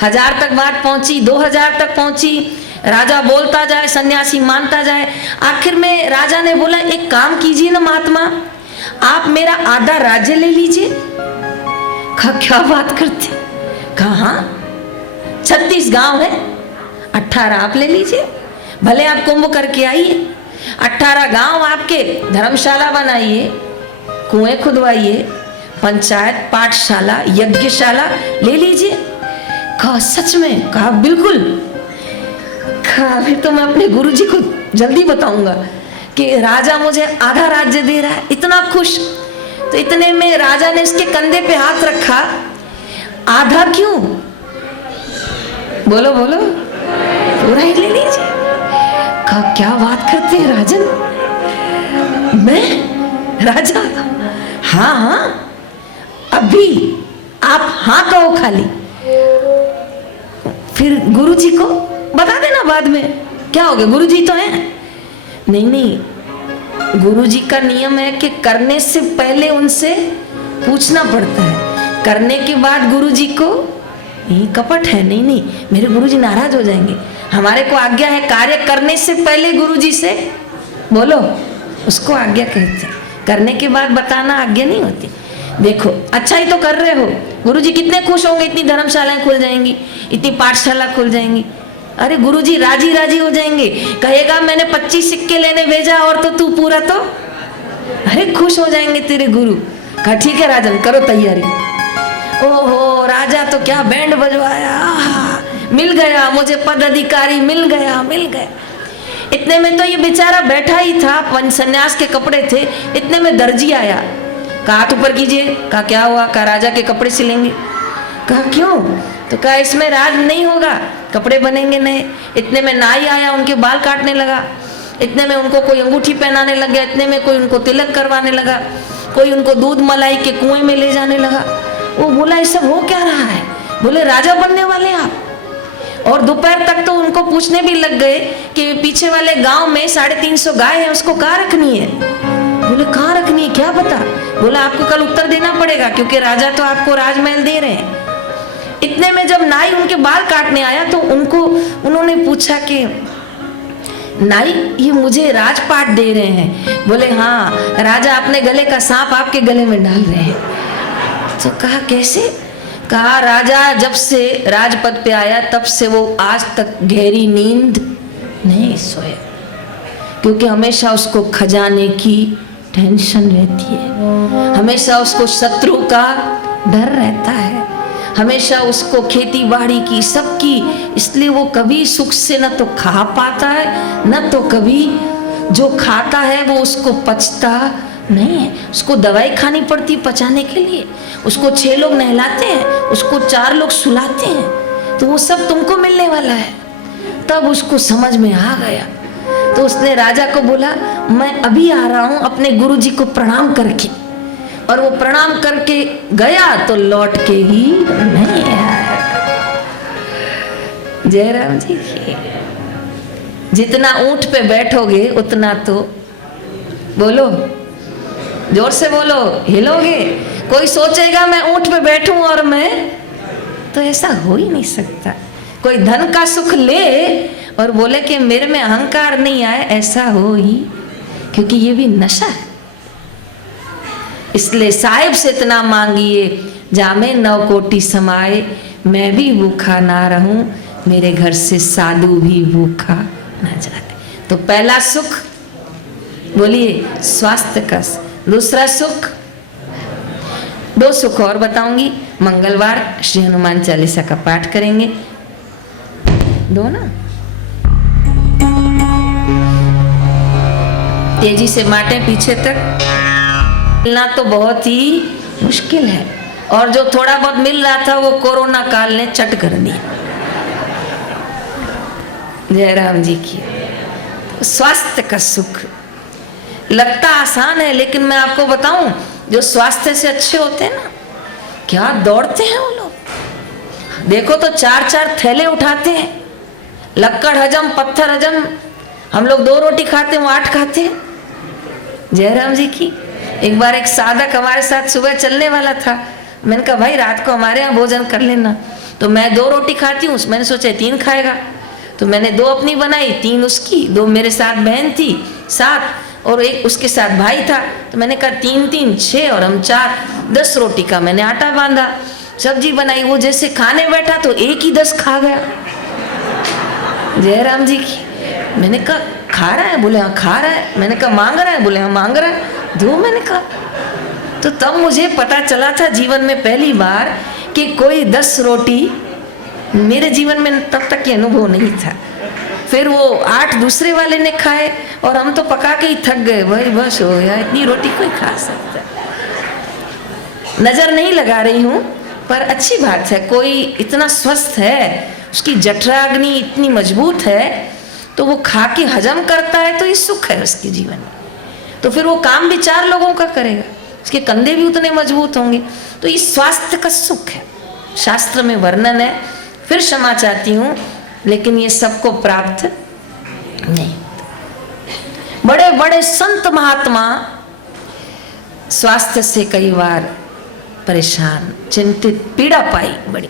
1000 तक बात पहुंची, 2000 तक पहुंची, राजा बोलता जाए, सन्यासी मानता जाए। आखिर में राजा ने बोला एक काम कीजिए ना महात्मा, आप मेरा आधा राज्य ले लीजिए। कहा क्या बात करते, कहा 36 गांव है, 18 आप ले लीजिए, भले आप कुंभ करके आइए, 18 गांव आपके, धर्मशाला बनाइए, कुएं खुदवाइए, पंचायत, पाठशाला, यज्ञशाला ले लीजिए। कहा सच में, कहा बिल्कुल। कहा फिर तो मैं अपने गुरुजी को जल्दी बताऊंगा कि राजा मुझे आधा राज्य दे रहा है, इतना खुश। तो इतने में राजा ने इसके कंधे पे हाथ रखा, आधा क्यों, बोलो बोलो, पूरा ही ले लीजिए। कहा क्या बात करते हैं राजन, मैं राजा, हाँ हाँ अभी आप हाँ कहो खाली, फिर गुरुजी को बता देना बाद में, क्या हो गया गुरुजी तो हैं। नहीं नहीं, गुरुजी का नियम है कि करने से पहले उनसे पूछना पड़ता है, करने के बाद गुरुजी को नहीं, कपट है, नहीं नहीं मेरे गुरुजी नाराज हो जाएंगे, हमारे को आज्ञा है कार्य करने से पहले गुरुजी से बोलो, उसको आज्ञा कहते हैं, करने के बाद बताना आज्ञा नहीं होती। देखो अच्छा ही तो कर रहे हो, गुरुजी कितने खुश होंगे, इतनी धर्मशालाएं खुल जाएंगी, इतनी पाठशाला खुल जाएंगी। अरे गुरुजी राजी राजी हो जाएंगे, कहेगा मैंने 25 सिक्के लेने भेजा और तो तू पूरा, तो अरे खुश हो जाएंगे तेरे गुरु। कहा ठीक है राजन करो तैयारी। ओहो राजा तो क्या बैंड बजवाया, मिल गया मुझे पद अधिकारी, मिल गया मिल गया। इतने में तो ये बेचारा बैठा ही था, सन्यास के कपड़े थे, इतने में दर्जी आया, कहा हाथ ऊपर कीजिए। कहा क्या हुआ, कहा राजा के कपड़े सिलेंगे। कहा क्यों, तो कहा इसमें राज नहीं होगा, कपड़े बनेंगे नए। इतने में नाई आया, उनके बाल काटने लगा, इतने में उनको कोई अंगूठी पहनाने लग गया, इतने में कोई उनको तिलक करवाने लगा, कोई उनको दूध मलाई के कुएं में ले जाने लगा। वो बोला ये सब हो क्या रहा है, बोले राजा बनने वाले आप। और दोपहर तक तो उनको पूछने भी लग गए कि पीछे वाले गांव में 350 गाय है, उसको कहाँ रखनी है। बोले कहाँ रखनी है क्या पता, बोला आपको कल उत्तर देना पड़ेगा क्योंकि राजा तो आपको राजमहल दे रहे हैं। इतने में जब नाई उनके बाल काटने आया तो उन्होंने पूछा कि नाई ये मुझे राजपाट दे रहे हैं। बोले हाँ राजा अपने गले का सांप आपके गले में डाल रहे हैं। तो कहा कैसे, कहा राजा जब से राजपद पे आया तब से वो आज तक गहरी नींद नहीं सोया, क्योंकि हमेशा उसको खजाने की टेंशन रहती है, हमेशा उसको शत्रु का डर रहता है, हमेशा उसको खेती बाड़ी की सबकी, इसलिए वो कभी सुख से न तो खा पाता है न तो कभी जो खाता है वो उसको पचता नहीं है। उसको दवाई खानी पड़ती पचाने के लिए, उसको 6 लोग नहलाते हैं, उसको 4 लोग सुलाते हैं, तो वो सब तुमको मिलने वाला है। तब उसको समझ में आ गया, तो उसने राजा को बोला मैं अभी आ रहा हूं अपने गुरुजी को प्रणाम करके। और वो प्रणाम करके गया तो लौट के ही नहीं आया। जयराम जी की जितना ऊंट पे बैठोगे उतना तो बोलो, जोर से बोलो, हिलोगे। कोई सोचेगा मैं ऊंट पे बैठूं और मैं, तो ऐसा हो ही नहीं सकता। कोई धन का सुख ले और बोले कि मेरे में अहंकार नहीं आए, ऐसा हो ही, क्योंकि ये भी नशा है। इसलिए साहिब से इतना मांगिए, जामे 9 कोटि समाए, मैं भी भूखा ना रहूं, मेरे घर से साधु भी भूखा ना जाए। तो पहला सुख बोलिए स्वास्थ्य का, दूसरा सुख, 2 सुख और बताऊंगी। मंगलवार श्री हनुमान चालीसा का पाठ करेंगे, 2 ना, तेजी से बांटे पीछे तक, मिलना तो बहुत ही मुश्किल है, और जो थोड़ा बहुत मिल रहा था वो कोरोना काल ने चट कर दिया। जय राम जी की। स्वास्थ्य का सुख लगता आसान है, लेकिन मैं आपको बताऊं, जो स्वास्थ्य से अच्छे होते हैं ना, क्या दौड़ते हैं वो लोग। देखो तो 4-4 थैले उठाते हैं, लक्कड़ हजम, पत्थर हजम। हम लोग 2 रोटी खाते हैं, वो 8 खाते हैं। जय राम जी की। एक बार एक साधक हमारे साथ सुबह चलने वाला था, मैंने कहा भाई रात को हमारे यहाँ भोजन कर लेना। तो मैं 2 रोटी खाती हूँ, मैंने सोचा 3 खाएगा, तो मैंने 2 अपनी बनाई, 3 उसकी, 2 मेरे साथ बहन थी 7, और एक उसके साथ भाई था। तो मैंने कहा 3-3 6 और हम 4, 10 रोटी का मैंने आटा बांधा, सब्जी बनाई। वो जैसे खाने बैठा तो एक ही 10 खा गया। जय राम जी की। मैंने कहा खा रहा है? बोले हाँ खा रहा है। मैंने कहा मांग रहा है? बोले हाँ मांग रहा है, दो। मैंने कहा, तो तब मुझे पता चला था जीवन में पहली बार कि कोई 10 रोटी, मेरे जीवन में तब तक ये अनुभव नहीं था। फिर वो 8 दूसरे वाले ने खाए, और हम तो पका के ही थक गए, भाई बस हो गया, इतनी रोटी कोई खा सकता है। नजर नहीं लगा रही हूँ, पर अच्छी बात है, कोई इतना स्वस्थ है, उसकी जठराग्नि इतनी मजबूत है, तो वो खा के हजम करता है, तो ये सुख है उसके जीवन में। तो फिर वो काम भी 4 लोगों का करेगा, उसके कंधे भी उतने मजबूत होंगे। तो ये स्वास्थ्य का सुख है, शास्त्र में वर्णन है। फिर क्षमा चाहती हूँ, लेकिन ये सबको प्राप्त नहीं। बड़े बड़े संत महात्मा स्वास्थ्य से कई बार परेशान, चिंतित, पीड़ा पाई बड़ी।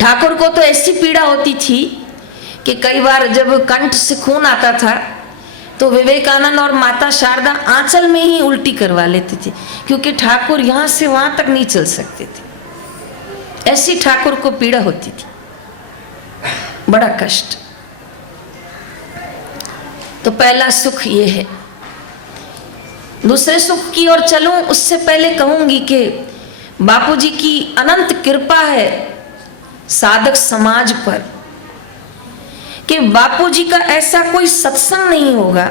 ठाकुर को तो ऐसी पीड़ा होती थी कि कई बार जब कंठ से खून आता था तो विवेकानंद और माता शारदा आंचल में ही उल्टी करवा लेते थे, क्योंकि ठाकुर यहाँ से वहां तक नहीं चल सकते थे। ऐसी ठाकुर को पीड़ा होती थी, बड़ा कष्ट। तो पहला सुख ये है। दूसरे सुख की ओर चलूं उससे पहले कहूंगी कि बापूजी की अनंत कृपा है साधक समाज पर, कि बापूजी का ऐसा कोई सत्संग नहीं होगा,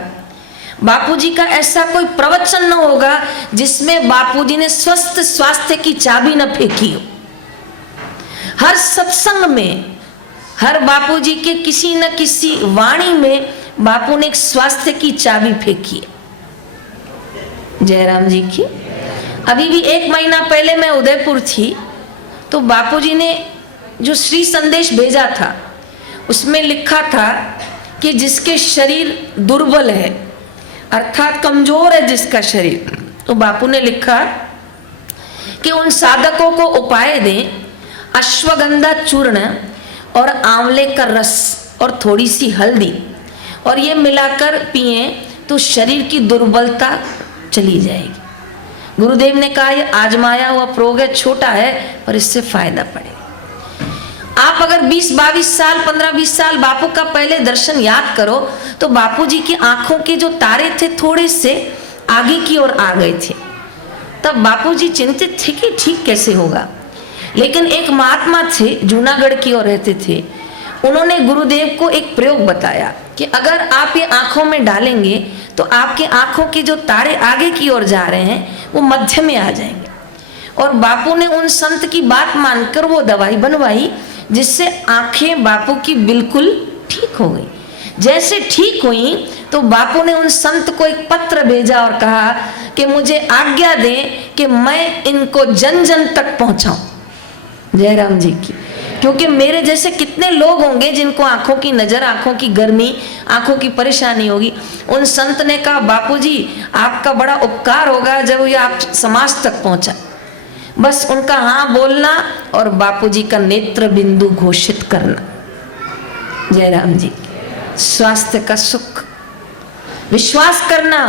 बापूजी का ऐसा कोई प्रवचन न होगा जिसमें बापूजी ने स्वस्थ स्वास्थ्य की चाबी न फेंकी हो। हर सत्संग में, हर बापूजी के किसी न किसी वाणी में बापू ने एक स्वास्थ्य की चाबी फेंकी है। जयराम जी की। अभी भी 1 महीना पहले मैं उदयपुर थी, तो बापूजी ने जो श्री संदेश भेजा था उसमें लिखा था कि जिसके शरीर दुर्बल है, अर्थात कमजोर है जिसका शरीर, तो बापू ने लिखा कि उन साधकों को उपाय दें, अश्वगंधा चूर्ण और आंवले का रस और थोड़ी सी हल्दी, और ये मिलाकर पिए तो शरीर की दुर्बलता चली जाएगी। गुरुदेव ने कहा ये आजमाया हुआ प्रयोग है, छोटा है पर इससे फायदा पड़ेगा। आप अगर 20-22 साल, 15-20 साल बापू का पहले दर्शन याद करो, तो बापू जी की आंखों के जो तारे थे थोड़े से आगे की ओर आ गए थे। तब बापू जी चिंतित थे कि ठीक कैसे होगा। लेकिन एक महात्मा थे, जूनागढ़ की ओर रहते थे, उन्होंने गुरुदेव को एक प्रयोग बताया कि अगर आप ये आंखों में डालेंगे तो आपके आंखों के जो तारे आगे की ओर जा रहे हैं वो मध्य में आ जाएंगे। और बापू ने उन संत की बात मानकर वो दवाई बनवाई, जिससे आंखें बापू की बिल्कुल ठीक हो गई। जैसे ठीक हुई तो बापू ने उन संत को एक पत्र भेजा और कहा कि मुझे आज्ञा दें कि मैं इनको जन जन तक पहुंचाऊं। जयराम जी की। क्योंकि मेरे जैसे कितने लोग होंगे जिनको आंखों की नजर, आंखों की गर्मी, आंखों की परेशानी होगी। उन संत ने कहा बापूजी आपका बड़ा उपकार होगा जब ये आप समाज तक पहुंचा। बस उनका हाँ बोलना और बापूजी का नेत्र बिंदु घोषित करना। जयराम जी। स्वास्थ्य का सुख, विश्वास करना।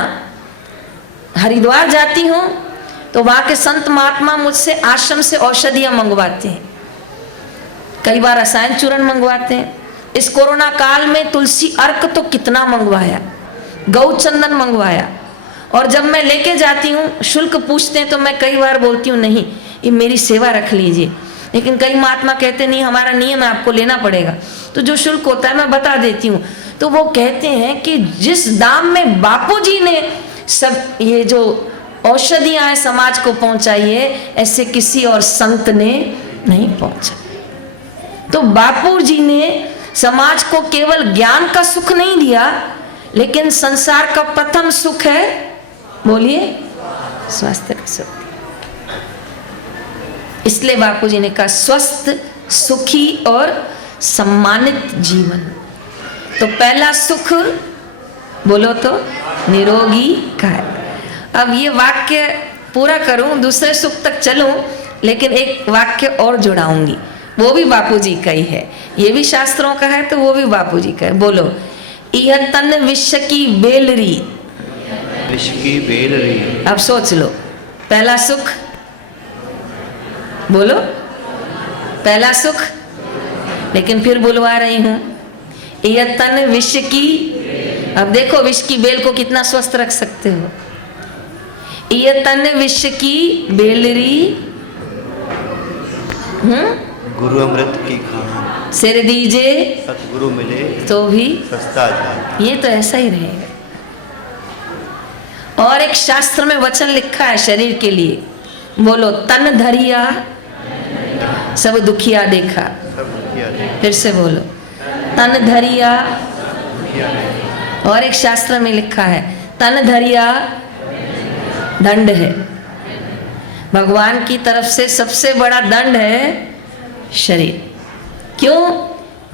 हरिद्वार जाती हूँ तो वहां के संत महात्मा मुझसे आश्रम से औषधियां मंगवाते हैं, कई बार रसायन चूर्ण मंगवाते हैं। इस कोरोना काल में तुलसी अर्क तो कितना मंगवाया, गौ चंदन मंगवाया। और जब मैं लेके जाती हूँ, शुल्क पूछते हैं तो मैं कई बार बोलती हूँ नहीं, ये मेरी सेवा रख लीजिए। लेकिन कई महात्मा कहते नहीं, हमारा नियम है, आपको लेना पड़ेगा। तो जो शुल्क होता है मैं बता देती हूँ। तो वो कहते हैं कि जिस दाम में बापूजी ने सब ये जो औषधियां समाज को पहुंचाई है, ऐसे किसी और संत ने नहीं पहुंचा। तो बापूजी ने समाज को केवल ज्ञान का सुख नहीं दिया, लेकिन संसार का प्रथम सुख है, बोलिए, स्वास्थ्य का सुख। इसलिए बापूजी ने कहा स्वस्थ, सुखी और सम्मानित जीवन। तो पहला सुख बोलो तो निरोगी काय। अब ये वाक्य पूरा करूं, दूसरे सुख तक चलूं, लेकिन एक वाक्य और जुड़ाऊंगी, वो भी बापूजी का ही है। ये भी शास्त्रों का है तो वो भी बापूजी का है। बोलो, यह तन विश्व की बेलरी, विश्व की बेलरी। अब सोच लो, पहला सुख बोलो, पहला सुख। लेकिन फिर बुलवा रही हूं, यह तन विश्व की। अब देखो विश्व की बेल को कितना स्वस्थ रख सकते हो। यह तन विश्व की बेलरी, गुरु अमृत की खान, सिर दीजे सतगुरु मिले तो भी सस्ता जान। ये तो ऐसा ही रहेगा। और एक शास्त्र में वचन लिखा है शरीर के लिए, बोलो, तन धरिया सब दुखिया देखा। सब दुखिया देखा। फिर से बोलो, तन धरिया। दुखिया देखा। और एक शास्त्र में लिखा है, तन धरिया दंड है। भगवान की तरफ से सबसे बड़ा दंड है शरीर। क्यों?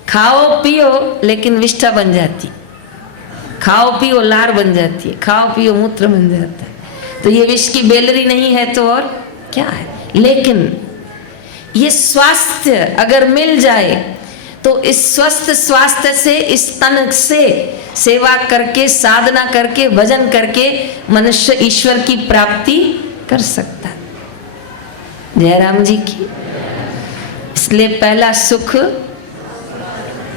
खाओ पियो लेकिन विष्ठा बन जाती, खाओ पियो लार बन जाती है, खाओ पियो मूत्र बन जाता है। तो ये विष की बेलरी नहीं है तो और क्या है। लेकिन ये स्वास्थ्य अगर मिल जाए तो इस स्वस्थ स्वास्थ्य से, इस तन से सेवा करके, साधना करके, भजन करके मनुष्य ईश्वर की प्राप्ति कर सकता है। जयराम जी की। इसलिए पहला सुख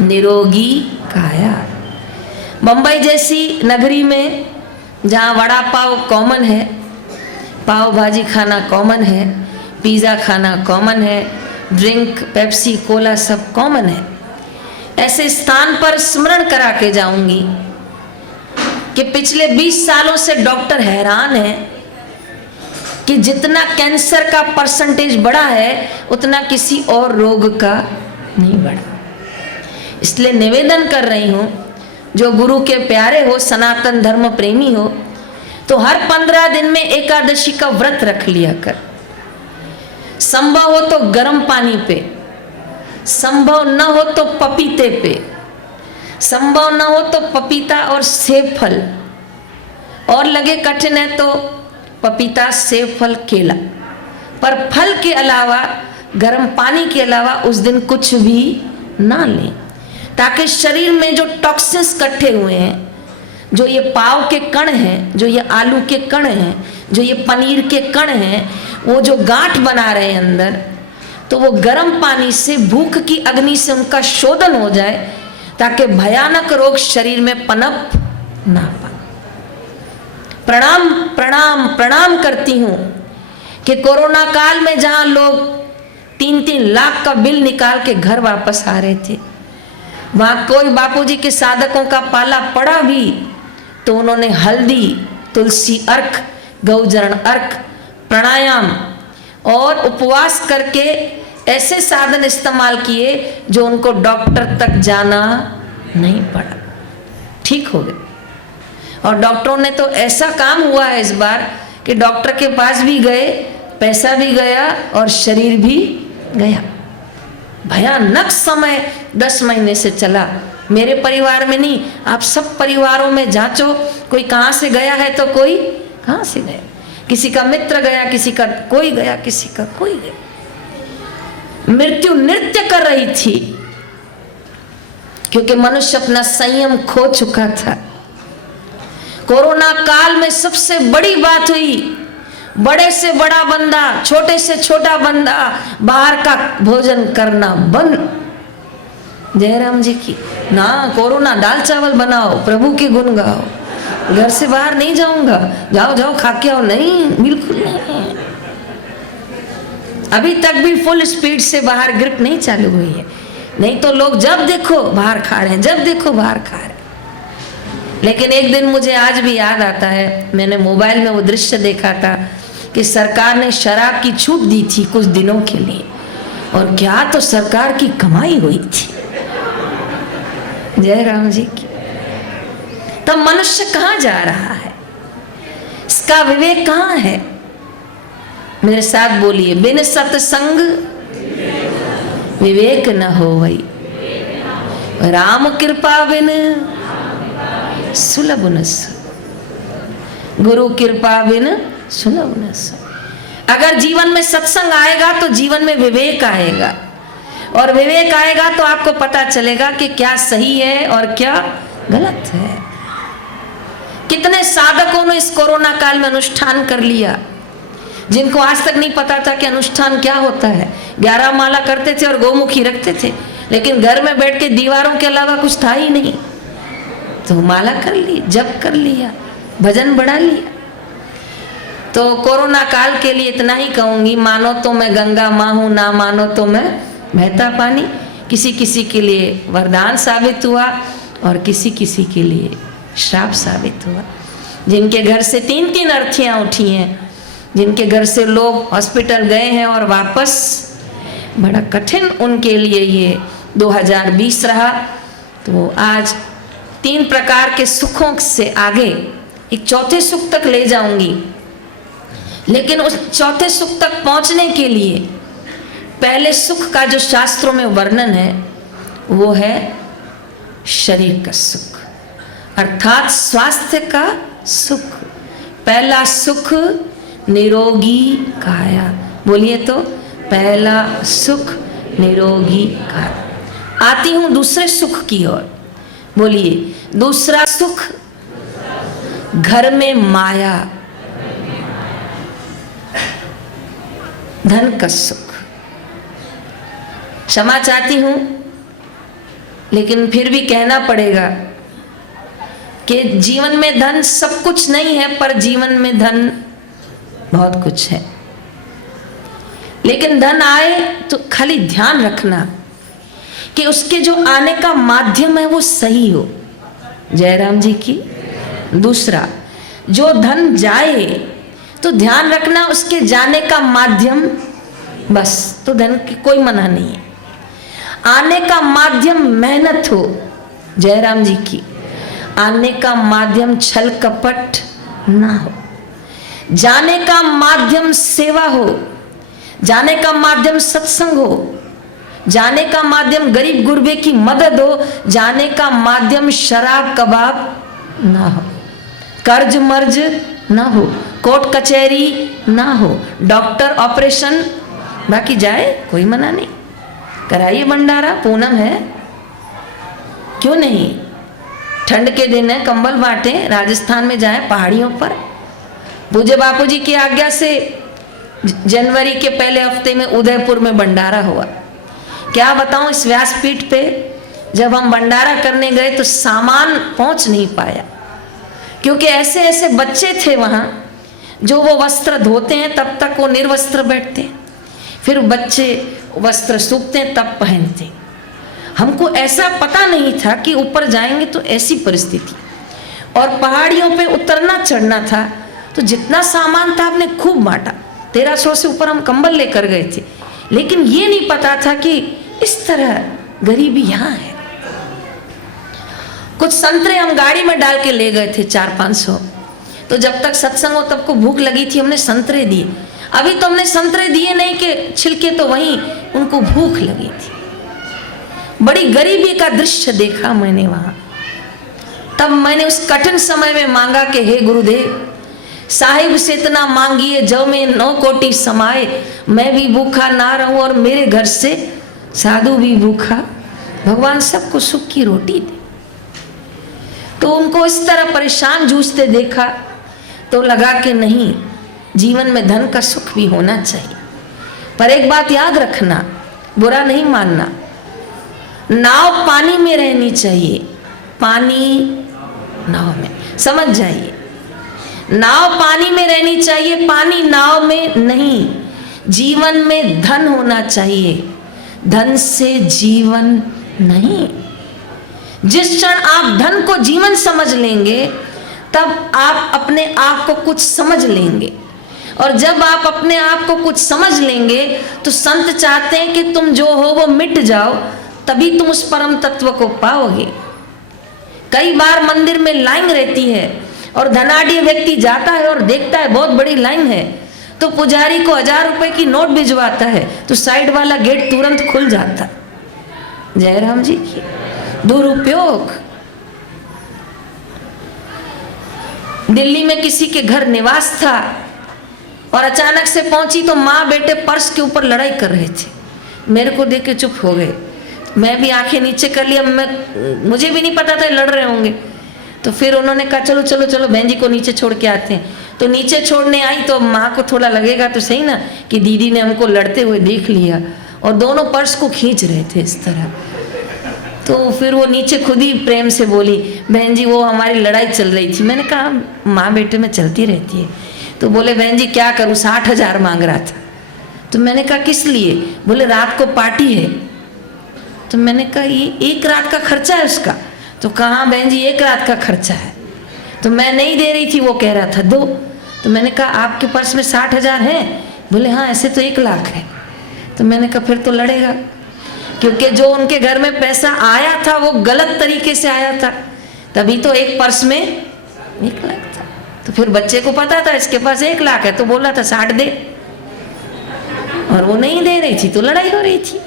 निरोगी काया। मुंबई जैसी नगरी में जहाँ वड़ा पाव कॉमन है, पाव भाजी खाना कॉमन है, पिज़्ज़ा खाना कॉमन है, ड्रिंक पेप्सी कोला सब कॉमन है, ऐसे स्थान पर स्मरण करा के जाऊंगी कि पिछले 20 सालों से डॉक्टर हैरान है कि जितना कैंसर का परसेंटेज बढ़ा है उतना किसी और रोग का नहीं बढ़ा। इसलिए निवेदन कर रही हूँ, जो गुरु के प्यारे हो, सनातन धर्म प्रेमी हो, तो हर 15 दिन में एकादशी का व्रत रख लिया कर। संभव हो तो गर्म पानी पे, संभव न हो तो पपीते पे, संभव न हो तो पपीता और सेब फल, और लगे कठिन है तो पपीता सेब फल केला, पर फल के अलावा, गर्म पानी के अलावा उस दिन कुछ भी ना लें, ताकि शरीर में जो टॉक्सिन्स इकट्ठे हुए हैं, जो ये पाव के कण हैं, जो ये आलू के कण हैं, जो ये पनीर के कण हैं, वो जो गांठ बना रहे हैं अंदर, तो वो गर्म पानी से, भूख की अग्नि से उनका शोधन हो जाए, ताकि भयानक रोग शरीर में पनप ना पाए। प्रणाम प्रणाम प्रणाम करती हूँ कि कोरोना काल में जहाँ लोग 3-3 लाख का बिल निकाल के घर वापस आ रहे थे, वहाँ कोई बापूजी के साधकों का पाला पड़ा भी तो उन्होंने हल्दी, तुलसी अर्क, गौजरण अर्क, प्राणायाम और उपवास करके ऐसे साधन इस्तेमाल किए जो उनको डॉक्टर तक जाना नहीं पड़ा, ठीक हो गए। और डॉक्टरों ने तो ऐसा काम हुआ है इस बार कि डॉक्टर के पास भी गए, पैसा भी गया और शरीर भी गया। भयानक समय 10 महीने से चला। मेरे परिवार में नहीं, आप सब परिवारों में जांचो, कोई कहाँ से गया है तो कोई कहाँ से गया, किसी का मित्र गया, किसी का कोई गया, किसी का कोई गया। मृत्यु नृत्य कर रही थी क्योंकि मनुष्य अपना संयम खो चुका था। कोरोना काल में सबसे बड़ी बात हुई, बड़े से बड़ा बंदा, छोटे से छोटा बंदा बाहर का भोजन करना बंद। जयराम जी की ना, कोरोना दाल चावल बनाओ, प्रभु के गुण गाओ, घर से बाहर नहीं जाऊंगा, जाओ जाओ खा के आओ, नहीं, बिल्कुल नहीं। अभी तक भी फुल स्पीड से बाहर ग्रिप नहीं चालू हुई है, नहीं तो लोग जब देखो बाहर खा रहे हैं, जब देखो बाहर खा रहे हैं। लेकिन एक दिन मुझे आज भी याद आता है, मैंने मोबाइल में वो दृश्य देखा था कि सरकार ने शराब की छूट दी थी कुछ दिनों के लिए, और क्या तो सरकार की कमाई हुई थी। जय राम जी की। तब मनुष्य कहां जा रहा है, इसका विवेक कहां है? मेरे साथ बोलिए, बिन सत्संग विवेक न होवई, राम कृपा बिन सुलभ न सो, गुरु कृपा बिन सुलभ न सो। अगर जीवन में सत्संग आएगा तो जीवन में विवेक आएगा, और विवेक आएगा तो आपको पता चलेगा कि क्या सही है और क्या गलत है। कितने साधकों ने इस कोरोना काल में अनुष्ठान कर लिया, जिनको आज तक नहीं पता था कि अनुष्ठान क्या होता है। 11 माला करते थे और गौमुखी रखते थे, लेकिन घर में बैठ के दीवारों के अलावा कुछ था ही नहीं, तो माला कर ली, जप कर लिया, भजन बढ़ा लिया। तो कोरोना काल के लिए इतना ही कहूंगी, मानो तो मैं गंगा माँ हूं, ना मानो तो मैं बहता पानी। किसी किसी के लिए वरदान साबित हुआ और किसी किसी के लिए श्राप साबित हुआ। जिनके घर से 3-3 अर्थियां उठी हैं, जिनके घर से लोग हॉस्पिटल गए हैं और वापस, बड़ा कठिन उनके लिए ये 2020 रहा। तो आज 3 प्रकार के सुखों से आगे एक चौथे सुख तक ले जाऊंगी, लेकिन उस चौथे सुख तक पहुंचने के लिए पहले सुख का जो शास्त्रों में वर्णन है वो है शरीर का सुख, अर्थात स्वास्थ्य का सुख। पहला सुख निरोगी काया, बोलिए तो, पहला सुख निरोगी काया। आती हूं दूसरे सुख की ओर, बोलिए, दूसरा सुख घर में माया, धन का सुख। क्षमा चाहती हूं, लेकिन फिर भी कहना पड़ेगा कि जीवन में धन सब कुछ नहीं है, पर जीवन में धन बहुत कुछ है। लेकिन धन आए तो खाली ध्यान रखना कि उसके जो आने का माध्यम है वो सही हो। जयराम जी की। दूसरा, जो धन जाए तो ध्यान रखना उसके जाने का माध्यम, बस, तो धन की कोई मना नहीं है। आने का माध्यम मेहनत हो, जयराम जी की। आने का माध्यम छल कपट ना हो, जाने का माध्यम सेवा हो, जाने का माध्यम सत्संग हो, जाने का माध्यम गरीब गुरबे की मदद हो, जाने का माध्यम शराब कबाब ना हो, कर्ज मर्ज ना हो, कोर्ट कचहरी ना हो, डॉक्टर ऑपरेशन, बाकी जाए कोई मना नहीं, कराइए भंडारा, पूनम है, क्यों नहीं। ठंड के दिन है, कंबल बांटे, राजस्थान में जाए पहाड़ियों पर। पूज्य बापू जी की आज्ञा से जनवरी के पहले हफ्ते में उदयपुर में भंडारा हुआ। क्या बताऊं, इस व्यासपीठ पे जब हम भंडारा करने गए तो सामान पहुंच नहीं पाया, क्योंकि ऐसे ऐसे बच्चे थे वहां जो वो वस्त्र धोते हैं तब तक वो निर्वस्त्र बैठते हैं, फिर बच्चे वस्त्र सूखते हैं तब पहनते। हमको ऐसा पता नहीं था कि ऊपर जाएंगे तो ऐसी परिस्थिति, और पहाड़ियों पे उतरना चढ़ना था, तो जितना सामान था हमने खूब बांटा। 1300 से ऊपर हम कंबल लेकर गए थे, लेकिन ये नहीं पता था कि इस तरह गरीबी यहाँ है। कुछ संतरे हम गाड़ी में डाल के ले गए थे 400-500, तो जब तक सत्संग हो तब को भूख लगी थी, हमने संतरे दिए। अभी तो हमने संतरे दिए नहीं कि छिलके तो वहीं, उनको भूख लगी थी। बड़ी गरीबी का दृश्य देखा मैंने वहां। तब मैंने उस कठिन समय में मांगा कि हे गुरुदेव, साहिब से इतना मांगिए जो में 9 कोटि समाए, मैं भी भूखा ना रहूं और मेरे घर से साधु भी भूखा, भगवान सबको सुख की रोटी दे। तो उनको इस तरह परेशान जूझते देखा तो लगा कि नहीं, जीवन में धन का सुख भी होना चाहिए। पर एक बात याद रखना, बुरा नहीं मानना, नाव पानी में रहनी चाहिए, पानी नाव में, समझ जाइए। नाव पानी में रहनी चाहिए, पानी नाव में नहीं। जीवन में धन होना चाहिए, धन से जीवन नहीं। जिस क्षण आप धन को जीवन समझ लेंगे तब आप अपने आप को कुछ समझ लेंगे, और जब आप अपने आप को कुछ समझ लेंगे तो संत चाहते हैं कि तुम जो हो वो मिट जाओ, तभी तुम उस परम तत्व को पाओगे। कई बार मंदिर में लाइन रहती है और धनाढ़ी व्यक्ति जाता है और देखता है बहुत बड़ी लाइन है, तो पुजारी को 1000 रुपए की नोट भिजवाता है तो साइड वाला गेट तुरंत खुल जाता। जयराम जी की दुरुपयोग। दिल्ली में किसी के घर निवास था और अचानक से पहुंची तो माँ बेटे पर्स के ऊपर लड़ाई कर रहे थे। मेरे को देख के चुप हो गए, मैं भी आंखें नीचे कर लिया, मुझे भी नहीं पता था लड़ रहे होंगे। तो फिर उन्होंने कहा चलो चलो चलो बहन जी को नीचे छोड़ के आते हैं। तो नीचे छोड़ने आई तो माँ को थोड़ा लगेगा तो सही ना कि दीदी ने हमको लड़ते हुए देख लिया, और दोनों पर्स को खींच रहे थे इस तरह। तो फिर वो नीचे खुद ही प्रेम से बोली, बहन जी वो हमारी लड़ाई चल रही थी। मैंने कहा माँ बेटे में चलती रहती है। तो बोले बहन जी क्या करूँ, 60,000 मांग रहा था। तो मैंने कहा किस लिए? बोले रात को पार्टी है। तो मैंने कहा ये एक रात का खर्चा है उसका? तो कहा बहन जी एक रात का खर्चा है। तो मैं नहीं दे रही थी, वो कह रहा था दो। तो मैंने कहा आपके पर्स में 60,000 है? बोले हाँ ऐसे तो 1 लाख है। तो मैंने कहा फिर तो लड़ेगा, क्योंकि जो उनके घर में पैसा आया था वो गलत तरीके से आया था, तभी तो एक पर्स में 1 लाख था। तो फिर बच्चे को पता था इसके पास 1 लाख है, तो बोला था 60 दे, और वो नहीं दे रही थी तो लड़ाई हो रही थी।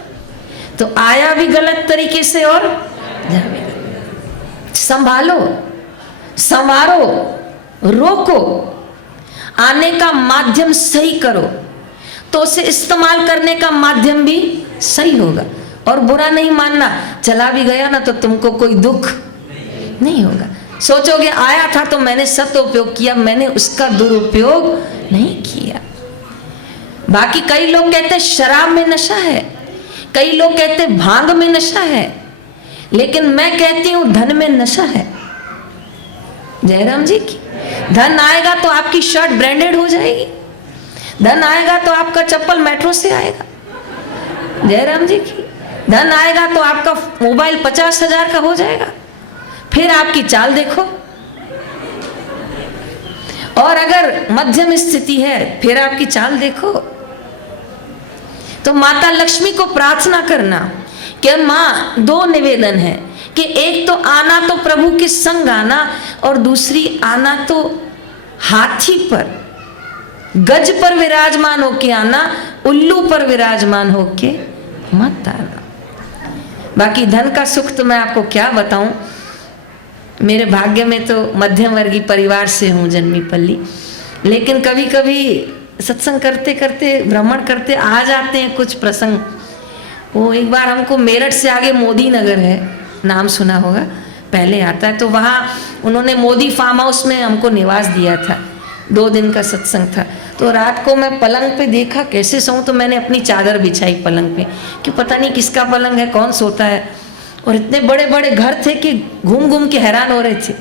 तो आया भी गलत तरीके से और जा भी गलत। संभालो, संवारो, रोको, आने का माध्यम सही करो तो उसे इस्तेमाल करने का माध्यम भी सही होगा। और बुरा नहीं मानना, चला भी गया ना तो तुमको कोई दुख नहीं होगा। सोचोगे आया था तो मैंने सदुपयोग किया, मैंने उसका दुरुपयोग नहीं किया। बाकी कई लोग कहते हैं शराब में नशा है, कई लोग कहते हैं भांग में नशा है, लेकिन मैं कहती हूं धन में नशा है। जयराम जी की धन आएगा तो आपकी शर्ट ब्रांडेड हो जाएगी, धन आएगा तो आपका चप्पल मेट्रो से आएगा। जयराम जी की धन आएगा तो आपका मोबाइल 50,000 का हो जाएगा। फिर आपकी चाल देखो। और अगर मध्यम स्थिति है फिर आपकी चाल देखो। तो माता लक्ष्मी को प्रार्थना करना कि माँ 2 निवेदन है कि एक तो आना तो प्रभु के संग आना, और दूसरी आना तो हाथी पर गज पर विराजमान होके आना, उल्लू पर विराजमान होके मत आना। बाकी धन का सुख तो मैं आपको क्या बताऊं, मेरे भाग्य में तो मध्यम वर्गीय परिवार से हूँ जन्मी पल्ली, लेकिन कभी कभी सत्संग करते करते भ्रमण करते आ जाते हैं कुछ प्रसंग। वो एक बार हमको मेरठ से आगे मोदी नगर है, नाम सुना होगा, पहले आता है, तो वहाँ उन्होंने मोदी फार्म हाउस में हमको निवास दिया था। 2 दिन का सत्संग था। तो रात को मैं पलंग पे देखा कैसे सोऊं, तो मैंने अपनी चादर बिछाई पलंग पे कि पता नहीं किसका पलंग है, कौन सोता है। और इतने बड़े बड़े घर थे कि घूम घूम के हैरान हो रहे थे।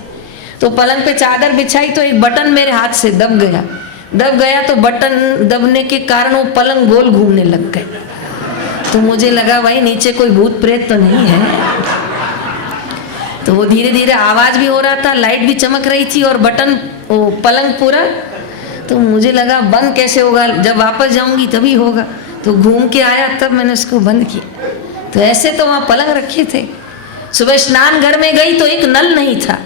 तो पलंग पे चादर बिछाई तो एक बटन मेरे हाथ से दब गया तो बटन दबने के कारण वो पलंग गोल घूमने लग गए। तो मुझे लगा भाई नीचे कोई भूत प्रेत तो नहीं है। तो वो धीरे धीरे आवाज भी हो रहा था, लाइट भी चमक रही थी और बटन वो पलंग पूरा। तो मुझे लगा बंद कैसे होगा, जब वापस जाऊंगी तभी होगा। तो घूम के आया तब मैंने उसको बंद किया। तो ऐसे तो वहाँ पलंग रखे थे। सुबह स्नान घर में गई तो एक नल नहीं था,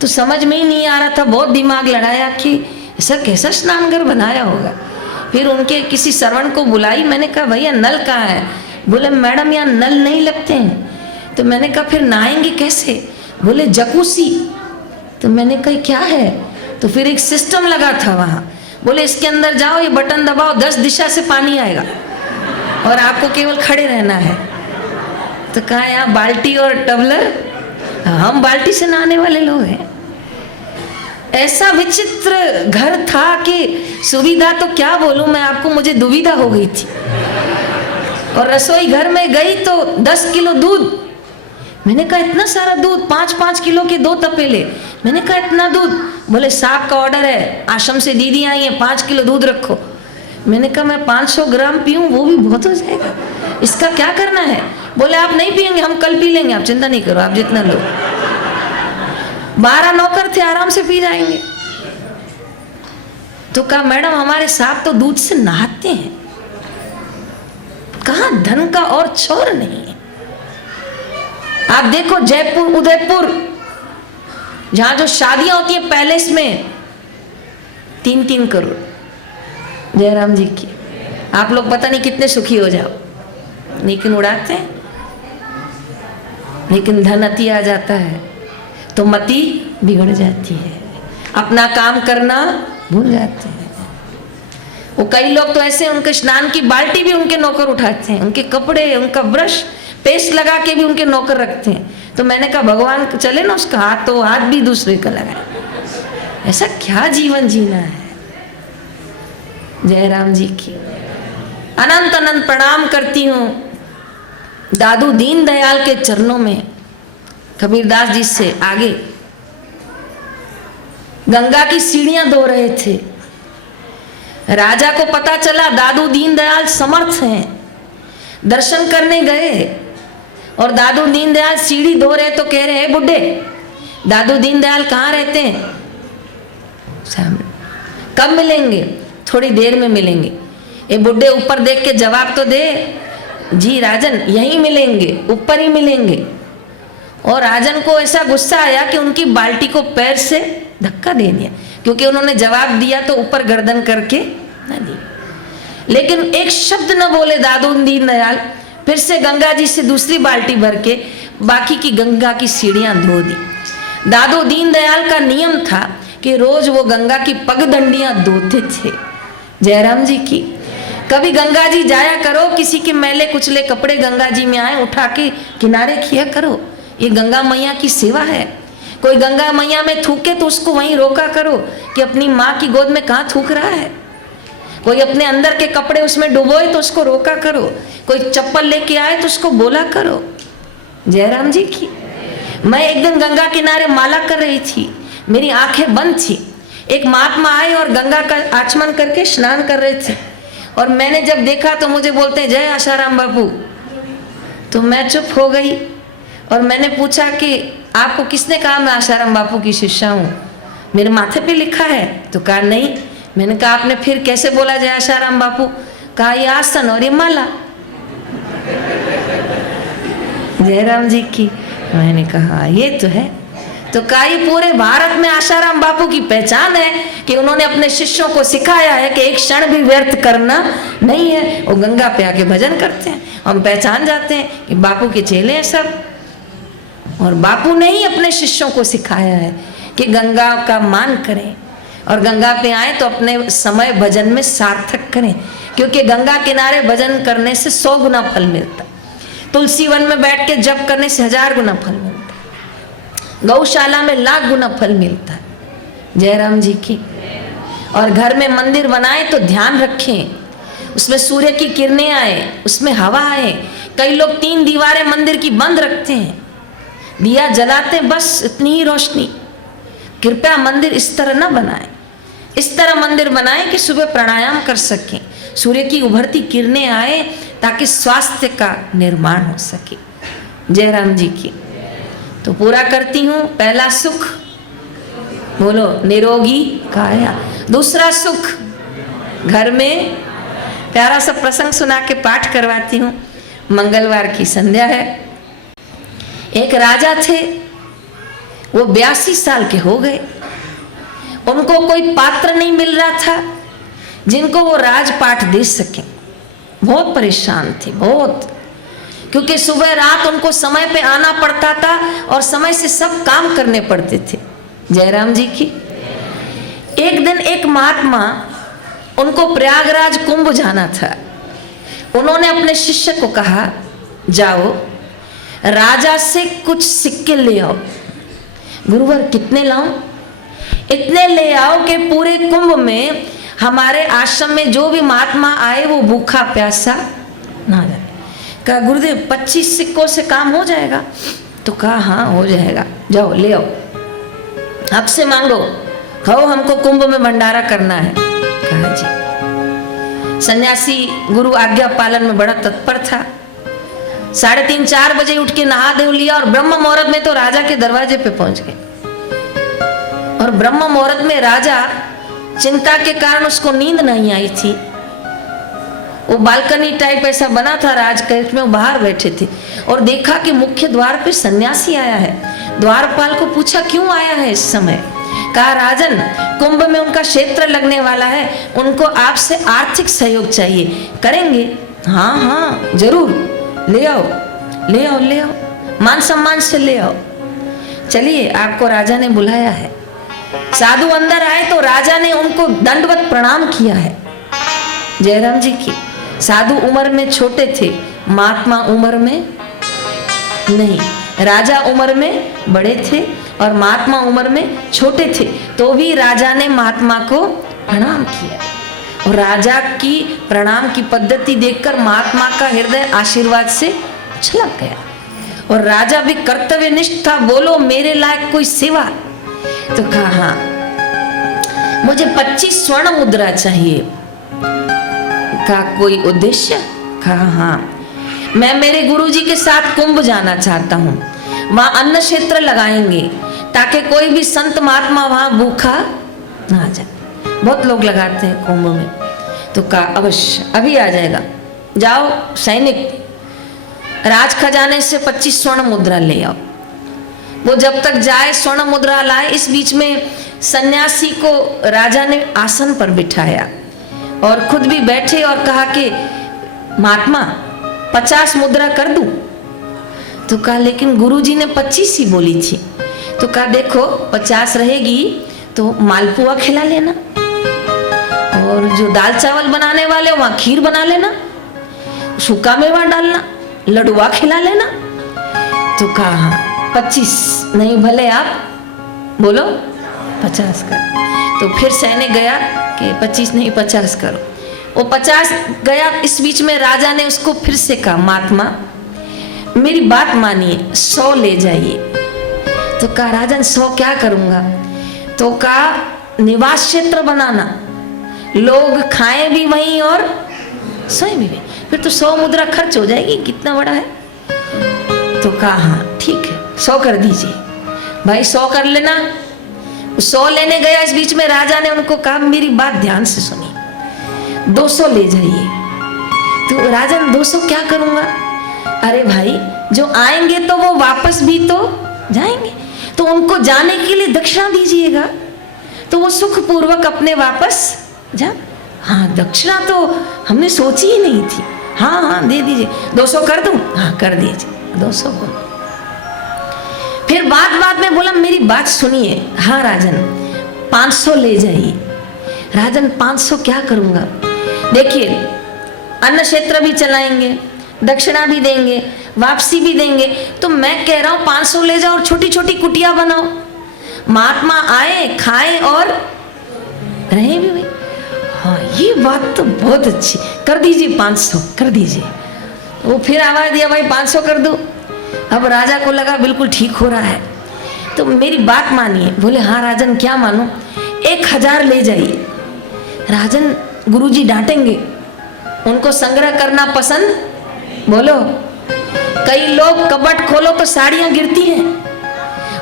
तो समझ में ही नहीं आ रहा था, बहुत दिमाग लड़ाया कि ऐसा कैसा स्नान घर बनाया होगा। फिर उनके किसी श्रवण को बुलाई, मैंने कहा भैया नल कहाँ है? बोले मैडम यहाँ नल नहीं लगते हैं। तो मैंने कहा फिर नहाएंगे कैसे? बोले जकूसी। तो मैंने कहा क्या है? तो फिर एक सिस्टम लगा था वहाँ, बोले इसके अंदर जाओ, ये बटन दबाओ, 10 दिशा से पानी आएगा और आपको केवल खड़े रहना है। तो कहा यहाँ बाल्टी और टबलर, हम बाल्टी से नहाने वाले लोग हैं। ऐसा विचित्र घर था कि सुविधा तो क्या बोलूं मैं आपको, मुझे दुविधा हो गई थी। और रसोई घर में गई तो 10 किलो दूध, मैंने कहा इतना सारा दूध, 5-5 किलो के 2 तपेले, मैंने कहा इतना दूध। बोले साहब का ऑर्डर है, आश्रम से दीदी आई है, 5 किलो दूध रखो। मैंने कहा मैं 500 ग्राम पीऊं वो भी बहुत हो जाएगा, इसका क्या करना है? बोले आप नहीं पियेंगे, हम कल पी लेंगे, आप चिंता नहीं करो, आप जितना लो। 12 नौकर थे, आराम से पी जाएंगे। तो कहा मैडम हमारे साहब तो दूध से नहाते हैं, कहां धन का और छोर नहीं है। आप देखो जयपुर, उदयपुर, जहां जो शादियां होती है पैलेस में 3-3 करोड़, जयराम जी की, आप लोग पता नहीं कितने सुखी हो जाओ, लेकिन उड़ाते हैं। लेकिन धन अति आ जाता है तो मति बिगड़ जाती है, अपना काम करना भूल जाते हैं। वो कई लोग तो ऐसे, उनके स्नान की बाल्टी भी उनके नौकर उठाते हैं, उनके कपड़े, उनका ब्रश, पेस्ट लगा के भी उनके नौकर रखते हैं। तो मैंने कहा भगवान चले ना, उसका हाथ तो हाथ भी दूसरे का लगाए। ऐसा क्या जीवन जीना है? जयराम जी की अनंत अनंत प्रणाम करती हूँ दादू दीन दयाल के चरणों में। कबीरदास जी से आगे गंगा की सीढ़ियां धो रहे थे, राजा को पता चला दादू दीन दयाल समर्थ हैं, दर्शन करने गए और दादू दीन दयाल सीढ़ी धो रहे तो कह रहे हैं बुड्ढे, दादू दीन दयाल कहाँ रहते हैं? सामने। कब मिलेंगे? थोड़ी देर में मिलेंगे। ये बुड्ढे ऊपर देख के जवाब तो दे, जी राजन यहीं मिलेंगे, ऊपर ही मिलेंगे। और राजन को ऐसा गुस्सा आया कि उनकी बाल्टी को पैर से धक्का दे दिया, क्योंकि उन्होंने जवाब दिया तो ऊपर गर्दन करके ना दी। लेकिन एक शब्द न बोले दादू दीन दयाल, फिर से गंगा जी से दूसरी बाल्टी भर के बाकी की गंगा की सीढ़ियां धो दी। दादू दीन दयाल का नियम था कि रोज वो गंगा की पगडंडियां धोते थे। जयराम जी की कभी गंगा जी जाया करो, किसी के मैले कुचले कपड़े गंगा जी में आए उठा के किनारे किया करो, ये गंगा मैया की सेवा है। कोई गंगा मैया में थूके तो उसको वहीं रोका करो कि अपनी माँ की गोद में कहाँ थूक रहा है। कोई अपने अंदर के कपड़े उसमें डुबोए तो उसको रोका करो, कोई चप्पल लेके आए तो उसको बोला करो। जयराम जी की मैं एक दिन गंगा किनारे माला कर रही थी, मेरी आंखें बंद थी। एक महात्मा आए और गंगा का आचमन करके स्नान कर रहे थे, और मैंने जब देखा तो मुझे बोलते जय आशाराम बापू। तो मैं चुप हो गई और मैंने पूछा कि आपको किसने कहा मैं आशाराम बापू की शिष्या हूँ? मेरे माथे पे लिखा है। तो कहा नहीं। मैंने कहा आपने फिर कैसे बोला जय आशाराम बापू? कहा ये आसन और ये माला। जयराम जी की मैंने कहा ये तो है। तो कहा ये पूरे भारत में आशाराम बापू की पहचान है कि उन्होंने अपने शिष्यों को सिखाया है कि एक क्षण भी व्यर्थ करना नहीं है। वो गंगा पे आके भजन करते हैं, हम पहचान जाते हैं कि बापू के चेले हैं सब। और बापू ने ही अपने शिष्यों को सिखाया है कि गंगा का मान करें और गंगा पे आए तो अपने समय भजन में सार्थक करें, क्योंकि गंगा किनारे भजन करने से 100 गुना फल मिलता है, तुलसी वन में बैठ के जप करने से 1000 गुना फल मिलता है, गौशाला में 1,00,000 गुना फल मिलता है। जयराम जी की। और घर में मंदिर बनाए तो ध्यान रखें उसमें सूर्य की किरणें आए, उसमें हवा आए। कई लोग 3 दीवारें मंदिर की बंद रखते हैं, दिया जलाते बस इतनी ही रोशनी। कृपया मंदिर इस तरह ना बनाएं, इस तरह मंदिर बनाएं कि सुबह प्राणायाम कर सकें, सूर्य की उभरती किरणें आए ताकि स्वास्थ्य का निर्माण हो सके। जयराम जी की। तो पूरा करती हूँ। पहला सुख बोलो निरोगी काया, दूसरा सुख घर में प्यारा सा प्रसंग सुना के पाठ करवाती हूँ। मंगलवार की संध्या है। एक राजा थे, वो 82 साल के हो गए, उनको कोई पात्र नहीं मिल रहा था जिनको वो राजपाठ दे सकें। बहुत परेशान थे, बहुत, क्योंकि सुबह रात उनको समय पे आना पड़ता था और समय से सब काम करने पड़ते थे। जयराम जी की। एक दिन एक महात्मा, उनको प्रयागराज कुंभ जाना था, उन्होंने अपने शिष्य को कहा जाओ राजा से कुछ सिक्के ले आओ। गुरुवर कितने लाऊं? इतने ले आओ कि पूरे कुंभ में हमारे आश्रम में जो भी महात्मा आए वो भूखा प्यासा ना जाए। कहा गुरुदेव 25 सिक्कों से काम हो जाएगा? तो कहा हाँ हो जाएगा, जाओ ले आओ, हक से मांगो, कहो हमको कुंभ में भंडारा करना है। कहा जी। सन्यासी गुरु आज्ञा पालन में बड़ा तत्पर था। 3:30-4 बजे उठ के नहा धो लिया और ब्रह्म मुहूर्त में तो राजा के दरवाजे पे पहुंच गए। और ब्रह्म मुहूर्त में राजा चिंता के कारण उसको नींद नहीं आई थी। वो बालकनी टाइप ऐसा बना था राजकैट में, वो बाहर बैठे थे और देखा कि मुख्य द्वार पे सन्यासी आया है। द्वारपाल को पूछा क्यों आया है इस समय? कहा राजन कुंभ में उनका क्षेत्र लगने वाला है, उनको आपसे आर्थिक सहयोग चाहिए, करेंगे? हाँ हाँ जरूर, ले आओ ले आओ ले आओ, मान सम्मान से ले आओ। चलिए आपको राजा ने बुलाया है। साधु अंदर आए तो राजा ने उनको दंडवत प्रणाम किया है। जयराम जी की। साधु उम्र में छोटे थे, महात्मा उम्र में नहीं, राजा उम्र में बड़े थे और महात्मा उम्र में छोटे थे, तो भी राजा ने महात्मा को प्रणाम किया। और राजा की प्रणाम की पद्धति देखकर महात्मा का हृदय आशीर्वाद से छलक गया। और राजा भी कर्तव्यनिष्ठ था, बोलो मेरे लायक कोई सेवा? तो कहा हाँ मुझे 25 स्वर्ण मुद्रा चाहिए। कहा कोई उद्देश्य? कहा हाँ मैं मेरे गुरुजी के साथ कुंभ जाना चाहता हूँ, वहां अन्न क्षेत्र लगाएंगे ताकि कोई भी संत महात्मा वहां भूखा ना जाए। बहुत लोग लगाते हैं कुंभ में। तो कहा अवश्य अभी आ जाएगा, जाओ सैनिक राज खजाने से 25 स्वर्ण मुद्रा ले आओ। वो जब तक जाए स्वर्ण मुद्रा लाए, इस बीच में सन्यासी को राजा ने आसन पर बिठाया और खुद भी बैठे और कहा कि महात्मा 50 मुद्रा कर दूं? तो कहा लेकिन गुरुजी ने 25 ही बोली थी। तो कहा देखो 50 रहेगी तो मालपुआ खिला लेना, और जो दाल चावल बनाने वाले वहां खीर बना लेना, सूखा मेवा डालना, लडुआ खिला लेना। तो कहा हाँ 25 नहीं, भले आप बोलो 50 कर। तो फिर सैनिक गया कि 25 नहीं 50 करो। वो 50 गया। इस बीच में राजा ने उसको फिर से कहा महात्मा मेरी बात मानिए, 100 ले जाइए। तो कहा राजन 100 क्या करूंगा? तो कहा निवास क्षेत्र बनाना, लोग खाएं भी वहीं और सोए भी वहीं, फिर तो 100 मुद्रा खर्च हो जाएगी, कितना बड़ा है। तो कहा हाँ ठीक है 100 कर दीजिए। भाई 100 कर लेना। 100 लेने गया, इस बीच में राजा ने उनको कहा मेरी बात ध्यान से सुनिए, 200 ले जाइए। तो राजन 200 क्या करूंगा? अरे भाई जो आएंगे तो वो वापस भी तो जाएंगे, तो उनको जाने के लिए दक्षिणा दीजिएगा, तो वो सुख पूर्वक अपने वापस जा। हाँ दक्षिणा तो हमने सोची ही नहीं थी। हाँ हाँ दे दीजिए। 200 कर दूं? हाँ कर दीजिए 200 को। फिर बात में बोला मेरी बात सुनिए। हाँ राजन 500 ले जाइए। राजन 500 क्या करूंगा? देखिए अन्न क्षेत्र भी चलाएंगे, दक्षिणा भी देंगे, वापसी भी देंगे, तो मैं कह रहा हूं 500 ले जाओ और छोटी छोटी कुटिया बनाओ, महात्मा आए खाएं और रहे भी वही। हाँ ये बात तो बहुत अच्छी, कर दीजिए 500 कर दीजिए। वो फिर आवाज दिया भाई 500 कर दो। अब राजा को लगा बिल्कुल ठीक हो रहा है, तो मेरी बात मानिए। बोले हाँ राजन क्या मानूं? 1000 ले जाइए। राजन गुरुजी डांटेंगे, उनको संग्रह करना पसंद? बोलो। कई लोग कपट खोलो तो साड़ियां गिरती हैं,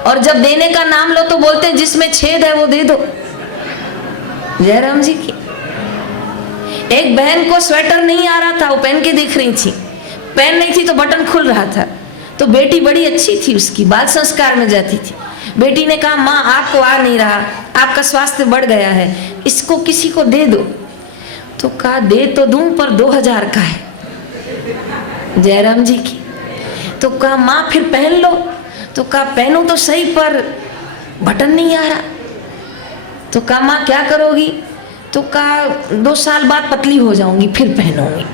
और जब देने का नाम लो तो बोलते हैं जिसमें छेद है वो दे दो। जयराम जी की। एक बहन को स्वेटर नहीं आ रहा था, वो पहन के देख रही थी, पहन नहीं थी तो बटन खुल रहा था, तो बेटी बड़ी अच्छी थी, उसकी बाल संस्कार में जाती थी। बेटी ने कहा माँ आपको आ नहीं रहा, आपका स्वास्थ्य बढ़ गया है, इसको किसी को दे दो। तो कहा दे तो दूं पर 2000 का है। जयराम जी की। तो कहा माँ फिर पहन लो। तो कहा पहनूं तो सही पर बटन नहीं आ रहा। तो कहा माँ क्या करोगी? तो कहा 2 साल बाद पतली हो जाऊंगी फिर पहनूंगी।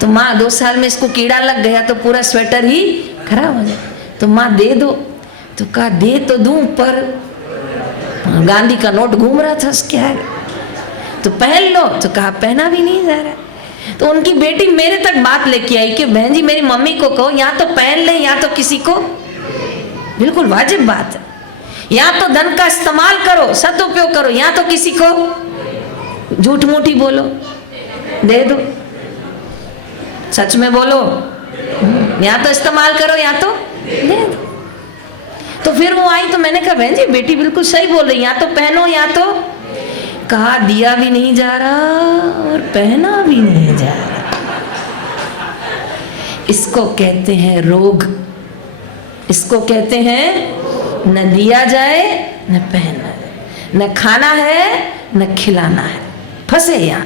तो माँ 2 साल में इसको कीड़ा लग गया तो पूरा स्वेटर ही खराब हो जाए, तो माँ दे दो। तो कहा दे तो दूं पर गांधी का नोट घूम रहा था उसके आगे, तो पहन लो, तो कहा पहना भी नहीं जा रहा। तो उनकी बेटी मेरे तक बात लेके आई कि बहन जी मेरी मम्मी को कहो या तो पहन ले या तो किसी को, बिल्कुल वाजिब बात है, या तो धन का इस्तेमाल करो, सदुपयोग करो, या तो किसी को झूठ मूठी बोलो दे दो, सच में बोलो, या तो इस्तेमाल करो या तो दे दो। तो फिर वो आई तो मैंने कहा बहन जी बेटी बिल्कुल सही बोल रही, या तो पहनो या तो, कहा दिया भी नहीं जा रहा और पहना भी नहीं जा रहा। इसको कहते हैं रोग, इसको कहते हैं न दिया जाए न पहना जाए, न खाना है न खिलाना है, फंसे यहां,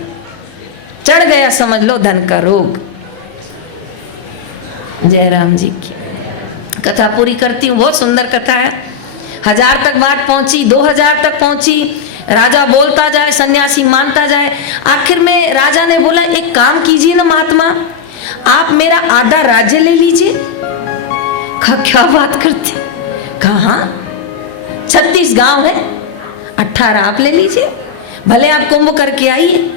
चढ़ गया समझ लो धन का रोग। जयराम जी की कथा पूरी करती हूँ, बहुत सुंदर कथा है। 1000 तक बात पहुंची, 2000 तक पहुंची, राजा बोलता जाए, सन्यासी मानता जाए। आखिर में राजा ने बोला एक काम कीजिए ना महात्मा, आप मेरा आधा राज्य ले लीजिए। कहा क्या बात करते, कहा हाँ 36 गांव है, 18 आप ले लीजिए, भले आप कुंभ करके आइए,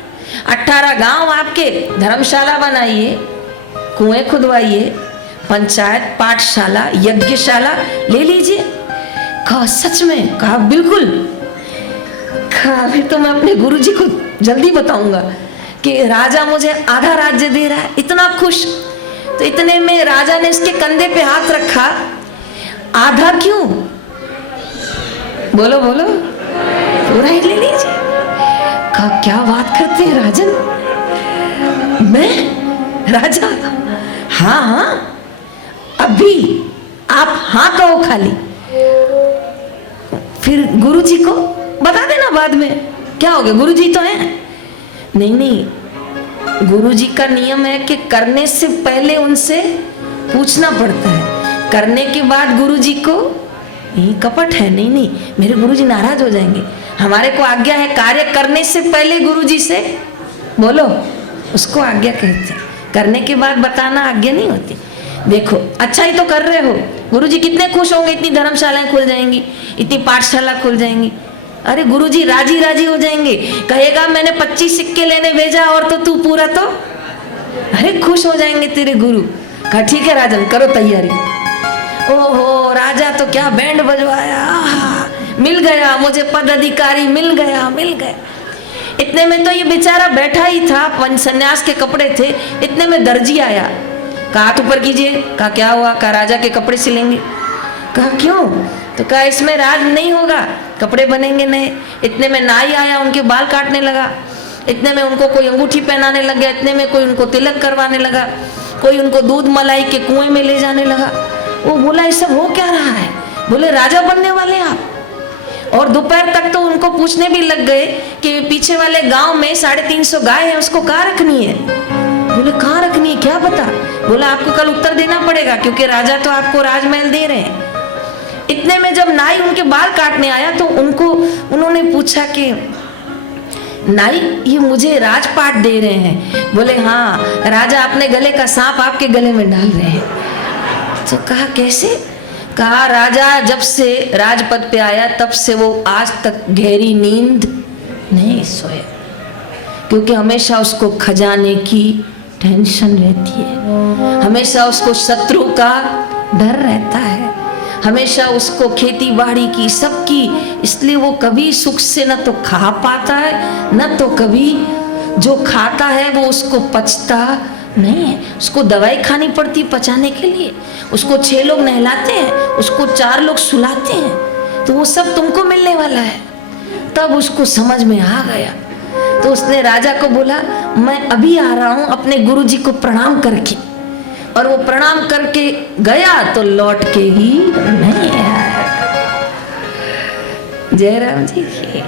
18 गांव आपके, धर्मशाला बनाइए, कुएं खुदवाइए, पंचायत, पाठशाला, यज्ञशाला ले लीजिए। कहा सच में, कहा बिल्कुल। कहा फिर तो मैं अपने गुरुजी को जल्दी बताऊंगा कि राजा मुझे आधा राज्य दे रहा है, इतना खुश। तो इतने में राजा ने उसके कंधे पे हाथ रखा, आधा क्यों, बोलो बोलो, पूरा ही ले लीजिए। कहा क्या बात करते हैं राजन, मैं राजा, हाँ हाँ अभी आप हाँ कहो खाली, फिर गुरुजी को बता देना बाद में, क्या हो गया गुरुजी तो हैं। नहीं नहीं, गुरुजी का नियम है कि करने से पहले उनसे पूछना पड़ता है, करने के बाद गुरुजी को, ये कपट है, नहीं नहीं मेरे गुरुजी नाराज हो जाएंगे, हमारे को आज्ञा है कार्य करने से पहले गुरुजी से बोलो, उसको आज्ञा कहते हैं, करने के बाद बताना आज्ञा नहीं होती। देखो अच्छा ही तो कर रहे हो, गुरुजी कितने खुश होंगे, इतनी धर्मशालाएं खुल जाएंगी, इतनी पाठशाला खुल जाएंगी। अरे गुरुजी राजी राजी हो जाएंगे, कहेगा मैंने 25 सिक्के लेने भेजा और तो तू पूरा, तो अरे खुश हो जाएंगे तेरे गुरु। कहा ठीक है राजन करो तैयारी। ओहो राजा तो क्या बैंड बजवाया, मिल गया मुझे पद अधिकारी, मिल गया मिल गया। इतने में तो ये बेचारा बैठा ही था, सन्यास के कपड़े थे, इतने में दर्जी आया, कहा हाथ ऊपर कीजिए। कहा क्या हुआ, कहा राजा के कपड़े सिलेंगे। कहा क्यों, तो कहा इसमें राज नहीं होगा, कपड़े बनेंगे नए। इतने में नाई आया, उनके बाल काटने लगा, इतने में उनको कोई अंगूठी पहनाने लग गया, इतने में कोई उनको तिलक करवाने लगा, कोई उनको दूध मलाई के कुएं में ले जाने लगा। वो बोला ये सब हो क्या रहा है, बोले राजा बनने वाले आप। और दोपहर तक तो उनको पूछने भी लग गए कि पीछे वाले गांव में 350 गाय है, उसको कहाँ रखनी है। बोले कहाँ रखनी है क्या पता, बोला आपको कल उत्तर देना पड़ेगा क्योंकि राजा तो आपको राजमहल दे रहे हैं। इतने में जब नाई उनके बाल काटने आया तो उन्होंने पूछा कि नाई ये मुझे राजपाट दे रहे हैं। बोले हाँ, राजा अपने गले का सांप आपके गले में डाल रहे हैं। तो कहा कैसे, कहा राजा जब से राजपद पे आया तब से वो आज तक गहरी नींद नहीं सोया, क्योंकि हमेशा उसको खजाने की टेंशन रहती है, हमेशा उसको शत्रु का डर रहता है, हमेशा उसको खेती बाड़ी की सबकी, इसलिए वो कभी सुख से न तो खा पाता है न तो कभी जो खाता है वो उसको पचता नहीं है। उसको दवाई खानी पड़ती पचाने के लिए, उसको 6 लोग नहलाते हैं, उसको 4 लोग सुलाते हैं, तो वो सब तुमको मिलने वाला है। तब उसको समझ में आ गया, तो उसने राजा को बोला मैं अभी आ रहा हूँ अपने गुरुजी को प्रणाम करके। और वो प्रणाम करके गया तो लौट के ही नहीं आया। जयराम जी की